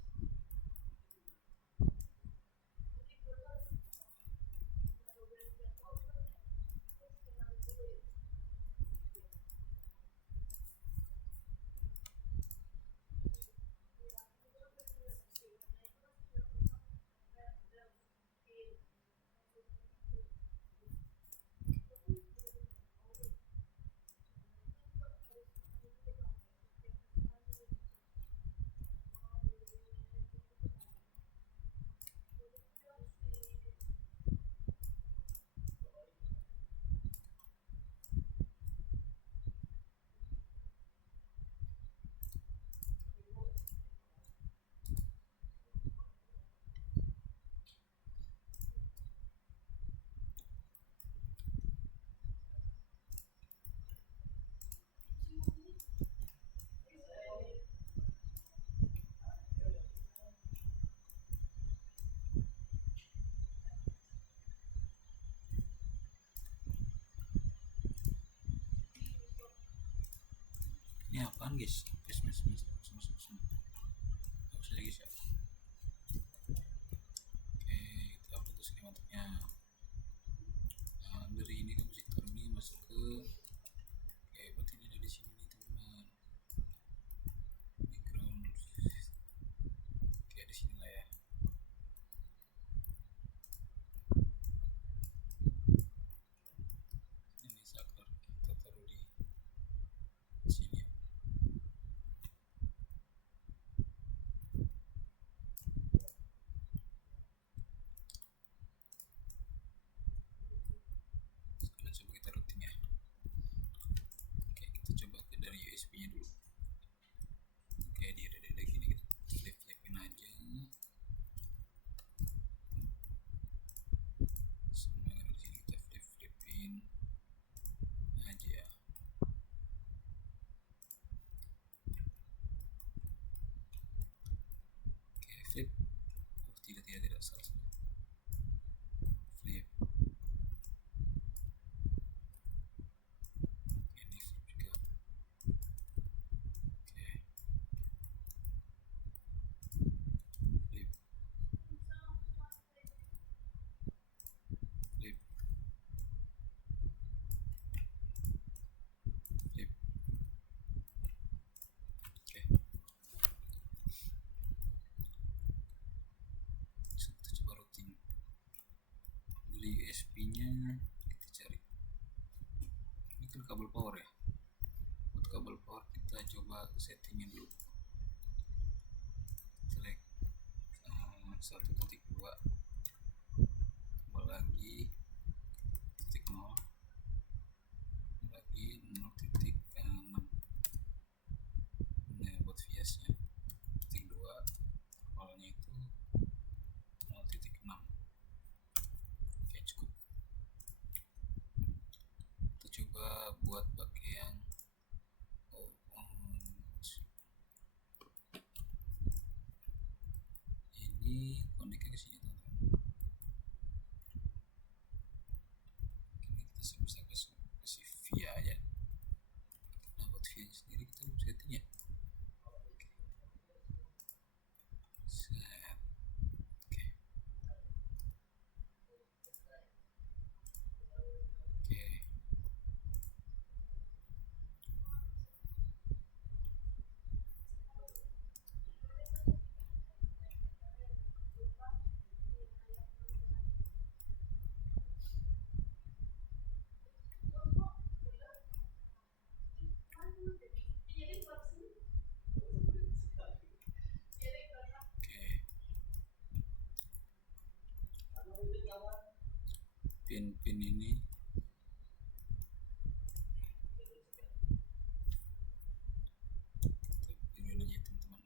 Ini apaan guys? Mas. Bagus aja guys ya. Oke, kita upload tuh skematiknya. Nah, dari ini kompositor ini masuk ke, oke, berarti ini ada di sini nih teman-teman. Background. Oke, di sini lah ya. Ini saklar kita taruh di sini. Sekarang coba kita routing ya. kabel power ya. Buat kabel power kita coba settingin dulu. Select 1.2, tambah lagi titik 0, lagi 0.6. Nah, buat viasnya titik 2, awalnya itu 0.6. Oke, cukup. Kita coba buat bagian ini koneknya ke sini teman-teman. Ini kita bisa kasih via aja. Nah, buat via sendiri kita belum setting ya. Set. Oke. Oke. Pin-pin ini pilih aja teman-teman.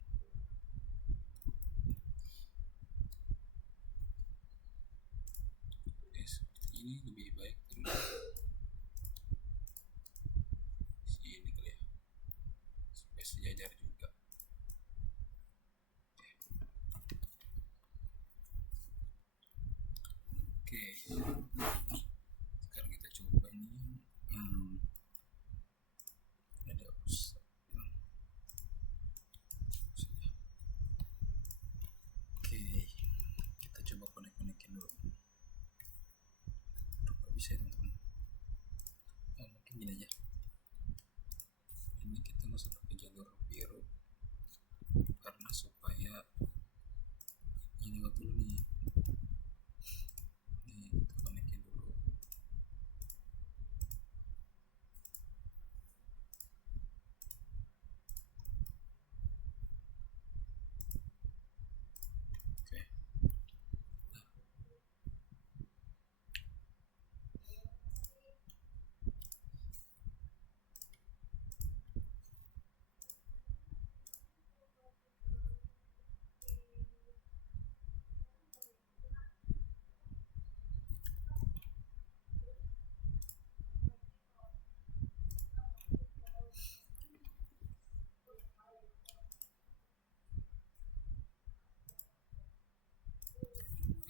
Oke, seperti ini lebih baik dulu. Sini kali ya, supaya sejajar juga. Oke, sekarang kita coba ini ada oke, kita coba konekin dulu. Gak bisa ya teman-teman. Mungkin gini aja, ini kita nggak usah pakai jalur biru karena supaya ini lewat dulu nih. Nih kita konekin dulu. Oke.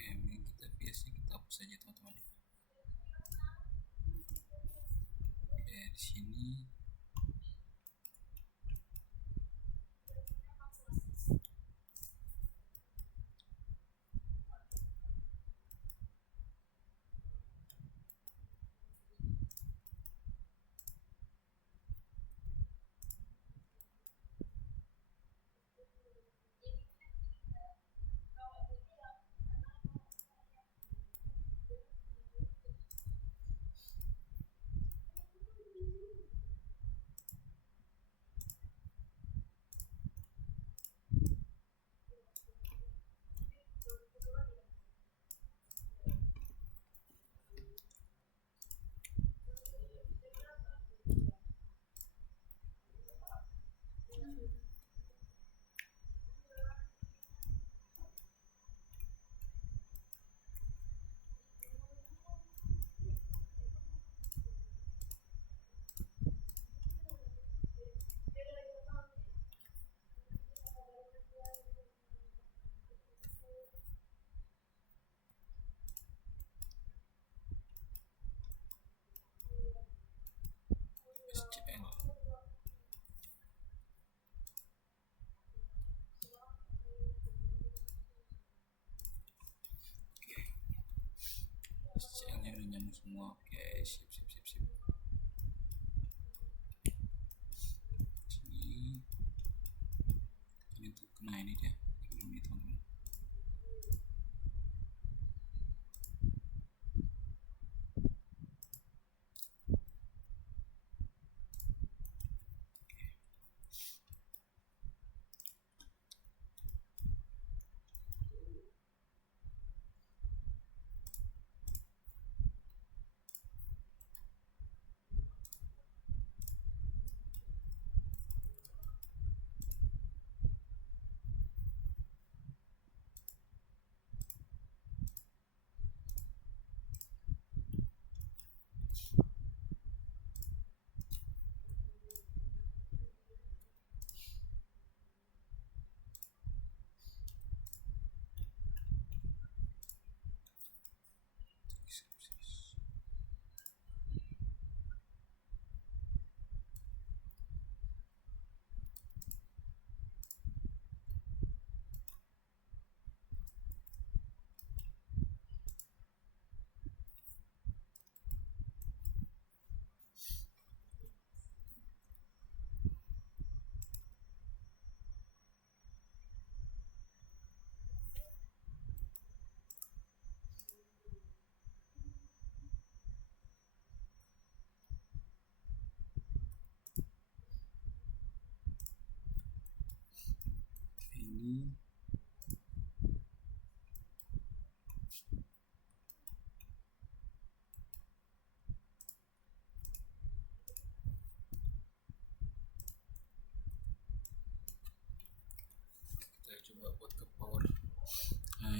Ini kita biasanya kita hapus aja teman-teman. Oke, di sini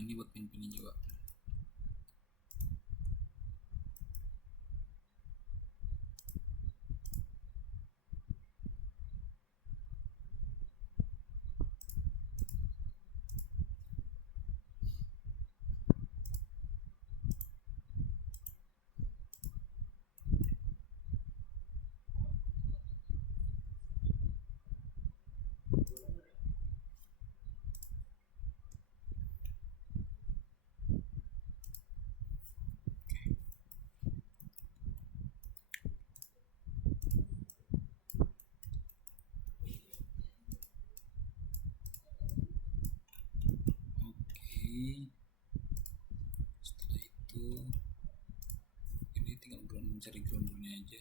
ini buat pin-pinnya juga. Setelah itu ini tinggal mencari groundnya aja.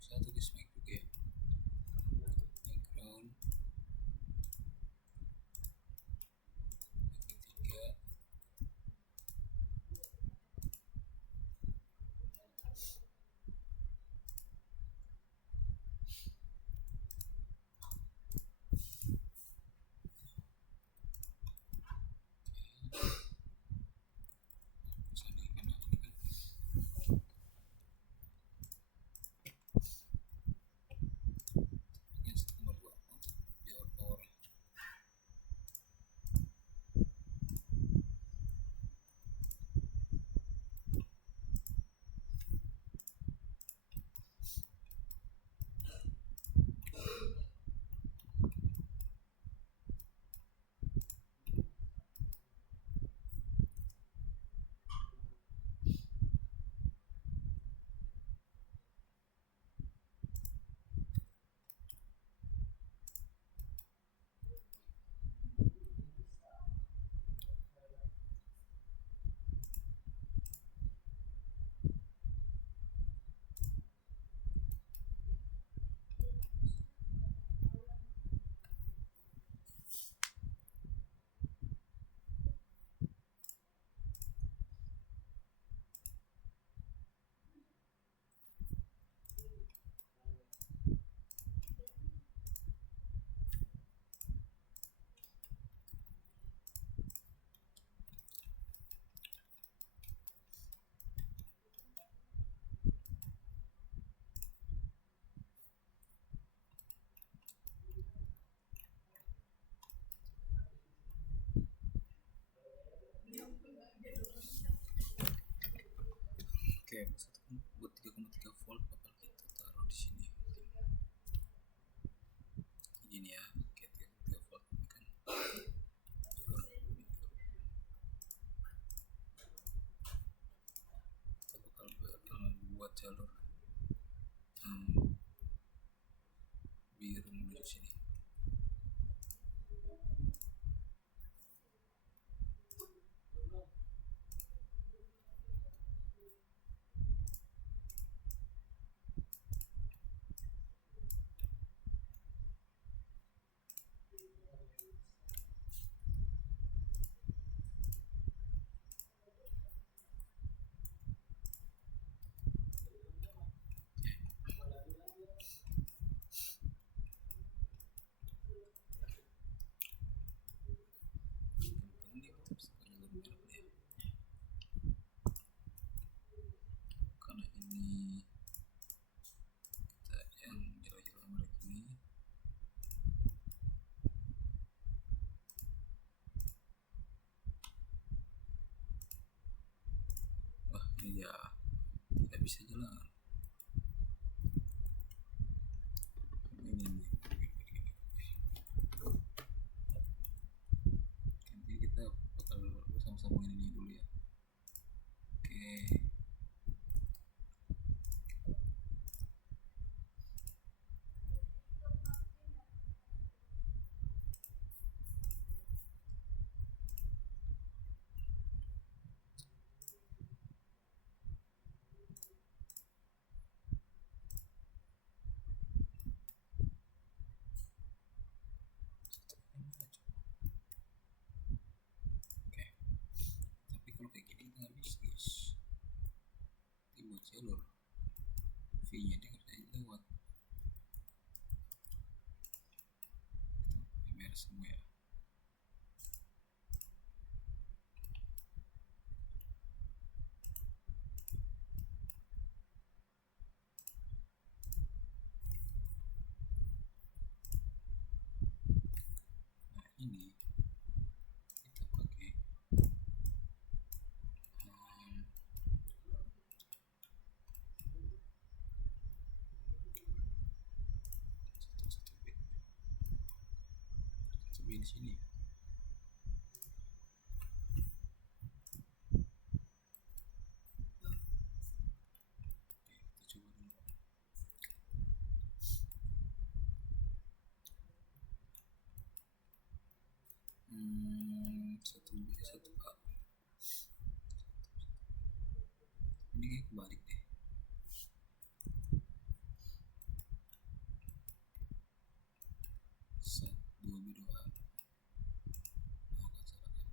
Satu guys, mic juga ya, background ketiga. Oke, buat 3,3 volt bakal kita taruh di sini. Gini ya, oke, 3,3 volt kan. Kita bakal buat jalur biru menuju sini. Karena ini kita yang jalur-jalur merek ini. Wah, ini dia tidak bisa jalan. Ini kita bakal bersama-sama ini dulu ya. Oke. Tapi kalau kayak gini kita nggak bisa guys. Ini buat jalur V-nya dia nggak bisa lewat. Kita merah semua ya. B di sini. Oke, kita coba dulu. Satu B satu A. Ini kayak kebalik deh. Dua B dua A. Nah, kan salah kan.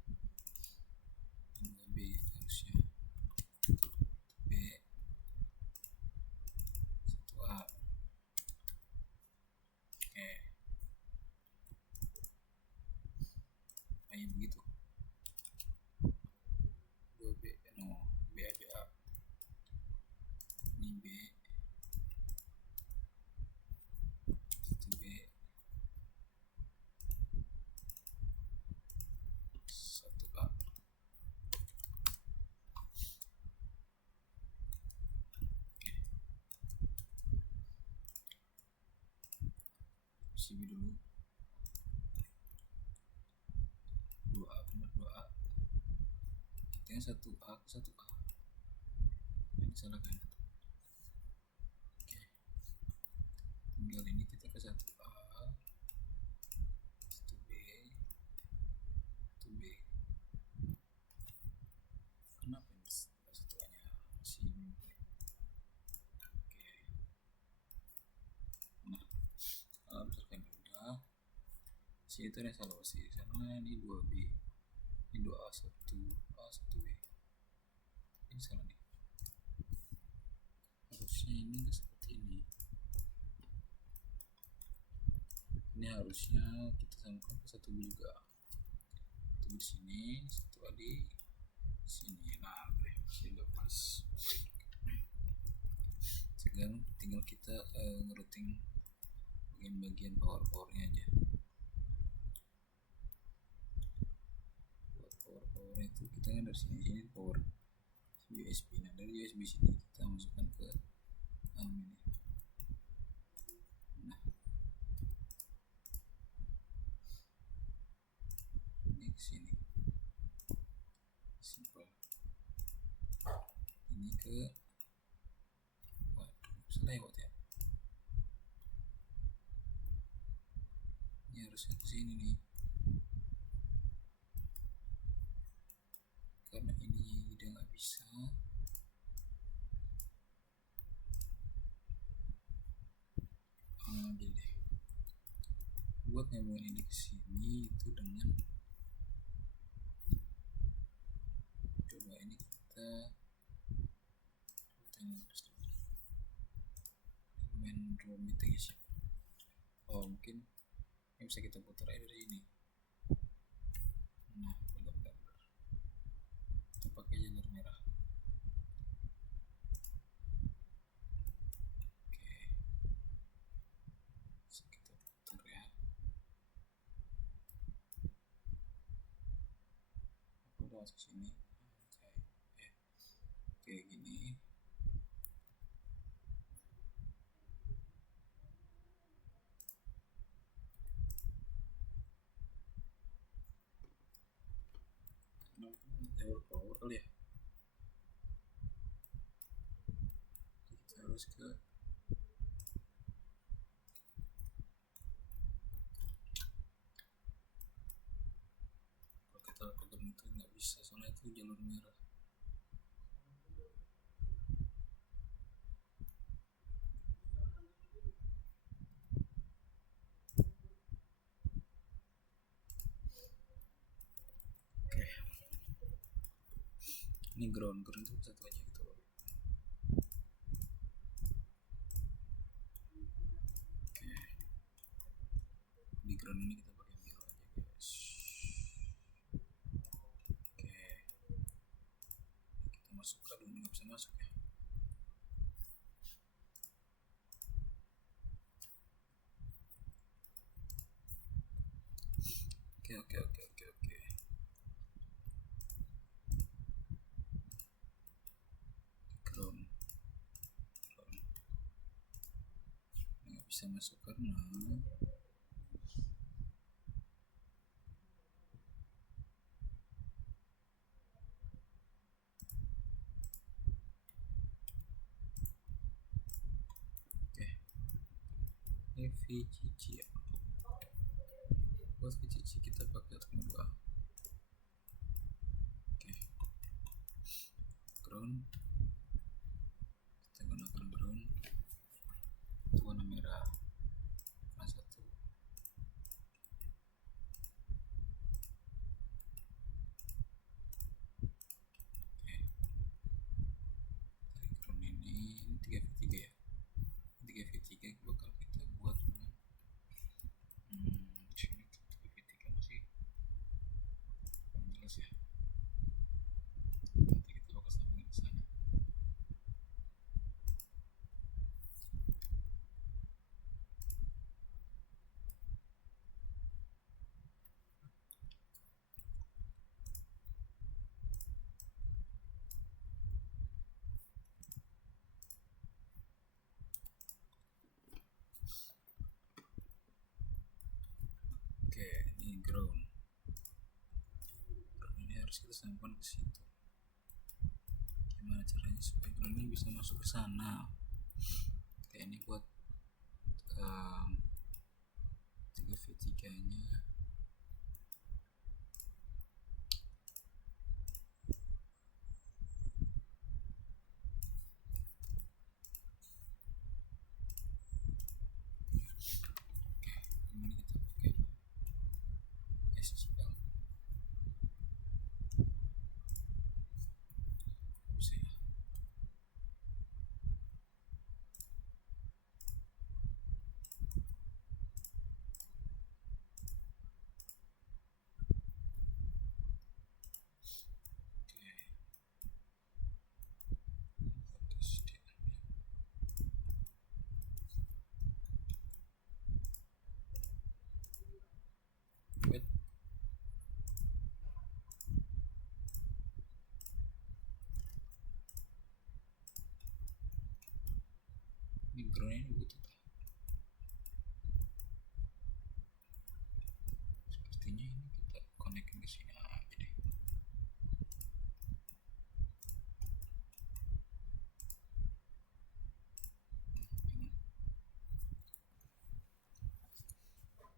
Dua B harusnya. B satu A. Oke. Kayak begitu. Dua B no B aja A. Ini B satu B satu A. CB dulu 2A benar 2A artinya 1A ke 1A ini salah kan. Oke, tinggal ini kita ke 1A 1B 1B kenapa ini 1A nya masih belum baik. Oke, nah misalkan udah si itu yang salah pasti sana. Ini 2B ini 2A 1A 1B ini salah nih, harusnya ini seperti ini. Ini harusnya kita samakan ke 1B juga, 1B di sini 1A di sini. Nah masih udah pas. Sekarang tinggal kita ngerouting bagian powernya aja. Buat power itu kita kan dari sini power USB. Nah dari USB sini kita masukkan ke ini. Nah ini ke sini simple. Ini ke lewat ya, ini harusnya ke sini nih karena ini udah nggak bisa. Jadi deh buat nyambungin ini ke sini itu dengan coba ini kita main room mitigation. Oh mungkin ini bisa kita putar aja dari ini. Nah benar kita pakai jalur merah. Oke, bisa kita putar ya. Aku udah masuk sini kayak gini. Jalur power kali ya, kita harus ke kalau kita program itu nggak bisa soalnya itu jalur merah. Ini ground itu satu aja gitu. Oke, di ground ini kita pakai biru aja guys. Oke, kita masuk ke dulu, nggak bisa masuk ya. Oke. Ground nggak bisa masuk karena VCC ya. Buat VCC kita pakai atau 2. Oke. Ground. Kita gunakan ground. Itu warna merah. Kelas 1. Oke. Dari ground ini 3v3 ya. 3v3 bakal kita buat dengan sini 3v3 masih kurang jelas ya. Nanti kita bakal sambungin ke sana. Oke, ini ground. Ground ini harus kita sambungkan ke situ. Gimana caranya supaya ground ini bisa masuk ke sana? Oke, ini buat 3v3 nya. Ini kita pakai SSL. Bisa ya. Ini ground ini butuh sepertinya ini kita konekin ke sini aja deh. Ini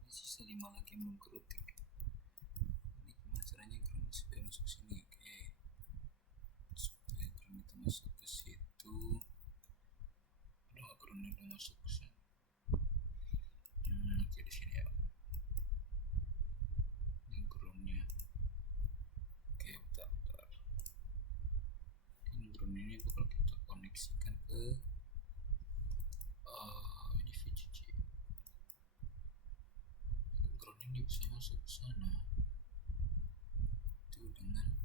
sisa 5 lagi yang belum kerutik. Ini gimana caranya ground supaya masuk sini? Oke, supaya ground itu masuk ke situ. Groundnya udah masuk ke sana. Oke, di sini ya. Ini groundnya. Oke, bentar. Ini ground ini bakal kita koneksikan ke ini VCC. Ground ini bisa masuk ke sana. Itu dengan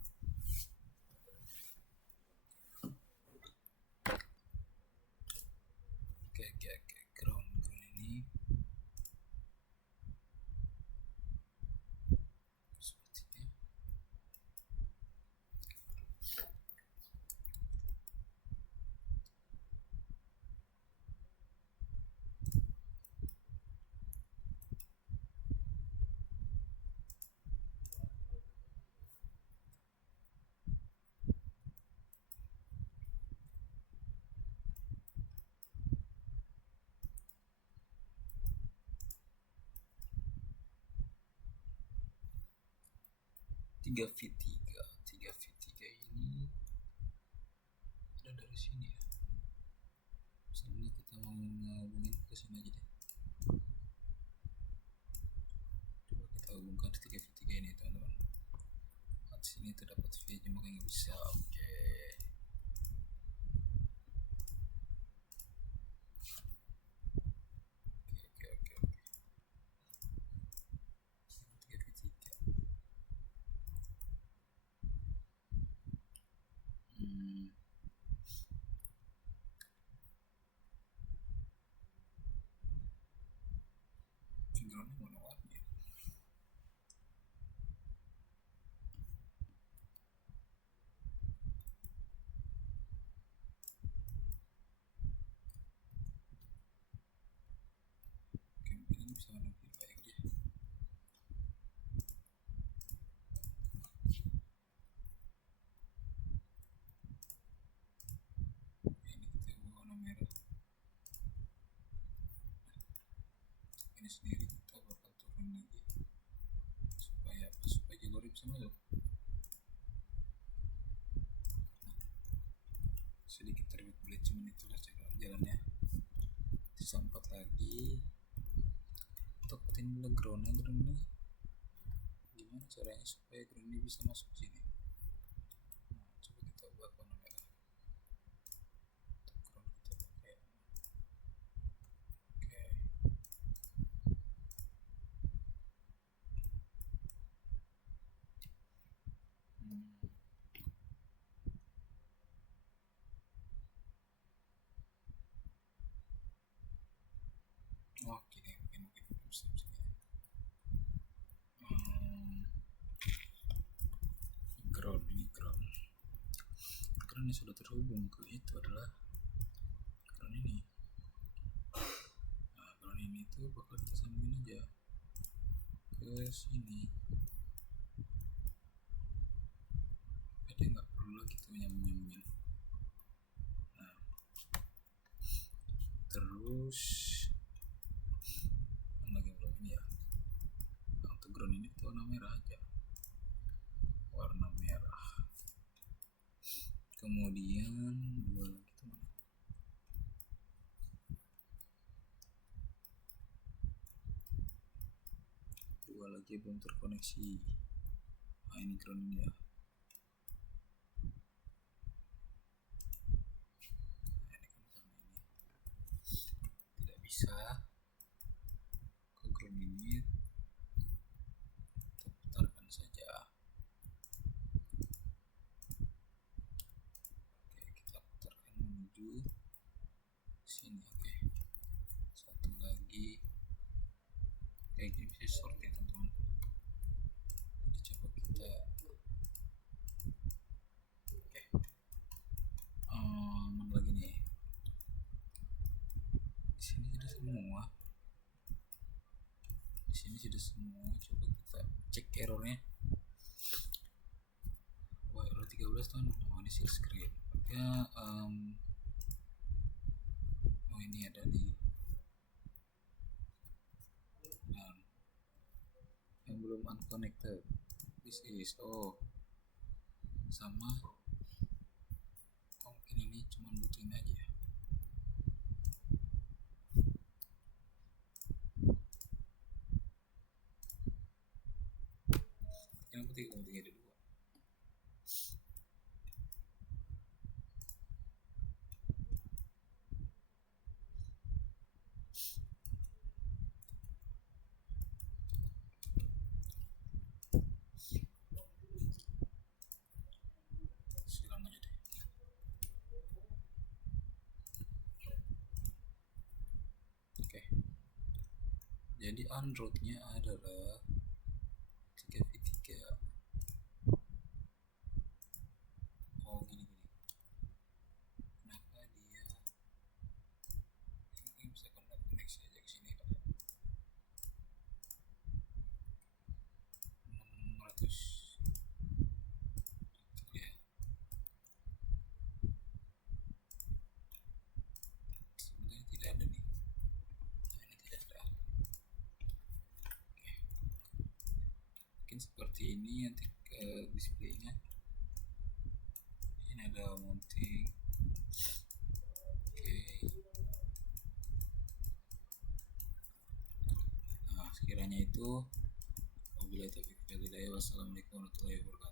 ground ini sepertinya. Tiga V3 ini ada dari sini ya. Misalnya kita mau ngehubungin ke sini aja deh. Coba kita hubungkan 3v3 ini teman-teman. Di sini terdapat V nya makanya nggak bisa. Oke. Backgroundnya warna-warni. sendiri kita bakal turun lagi supaya jalur bisa masuk. Sedikit terbelit-belit, cuman itulah cara jalannya. Sisa 4 lagi. Tepatin dulu ground nih. Gimana caranya supaya ground ini bisa masuk sini? Nah, coba kita ubah warna merah. Ground kita pakai. Oke. Oke deh, mungkin bisa ground ini sudah terhubung ke itu adalah ground ini. Nah, ground ini tuh bakal kita sambungin aja ke sini. Ada nggak perlu lagi tuh nyambungin. Nah, terus lagi belum ini ya. Untuk ground ini tuh warna merah aja. Warna merah. Kemudian dua lagi tuh mana? Dua lagi belum terkoneksi. Nah, ini ground ini ya. Tidak bisa ke ground ini, kita putarkan saja. Oke, kita putarkan menuju sini. Oke, satu lagi kayak gini bisa short ya teman-teman. Coba kita mana lagi nih? Di sini sudah semua. Coba kita cek errornya. Wah, error 13 tuh. Oh, ini share screen. Ya, oh ini ada nih. Yang belum unconnected. This is sama. Mungkin ini cuma butuh ini aja. Yang penting ada dua. Silang aja deh. Oke. Jadi Androidnya adalah 3v3. Oh gini. Kenapa dia ini bisa koneksi aja ke sini kali ya. 600 ya. Sebenarnya tidak ada nih. Nah, ini tidak ada. Oke. Mungkin seperti ini nanti ke displaynya. Ini ada mounting. Oke. Nah, sekiranya itu wabillahi taufiq wal hidayah. Wassalamualaikum warahmatullahi wabarakatuh.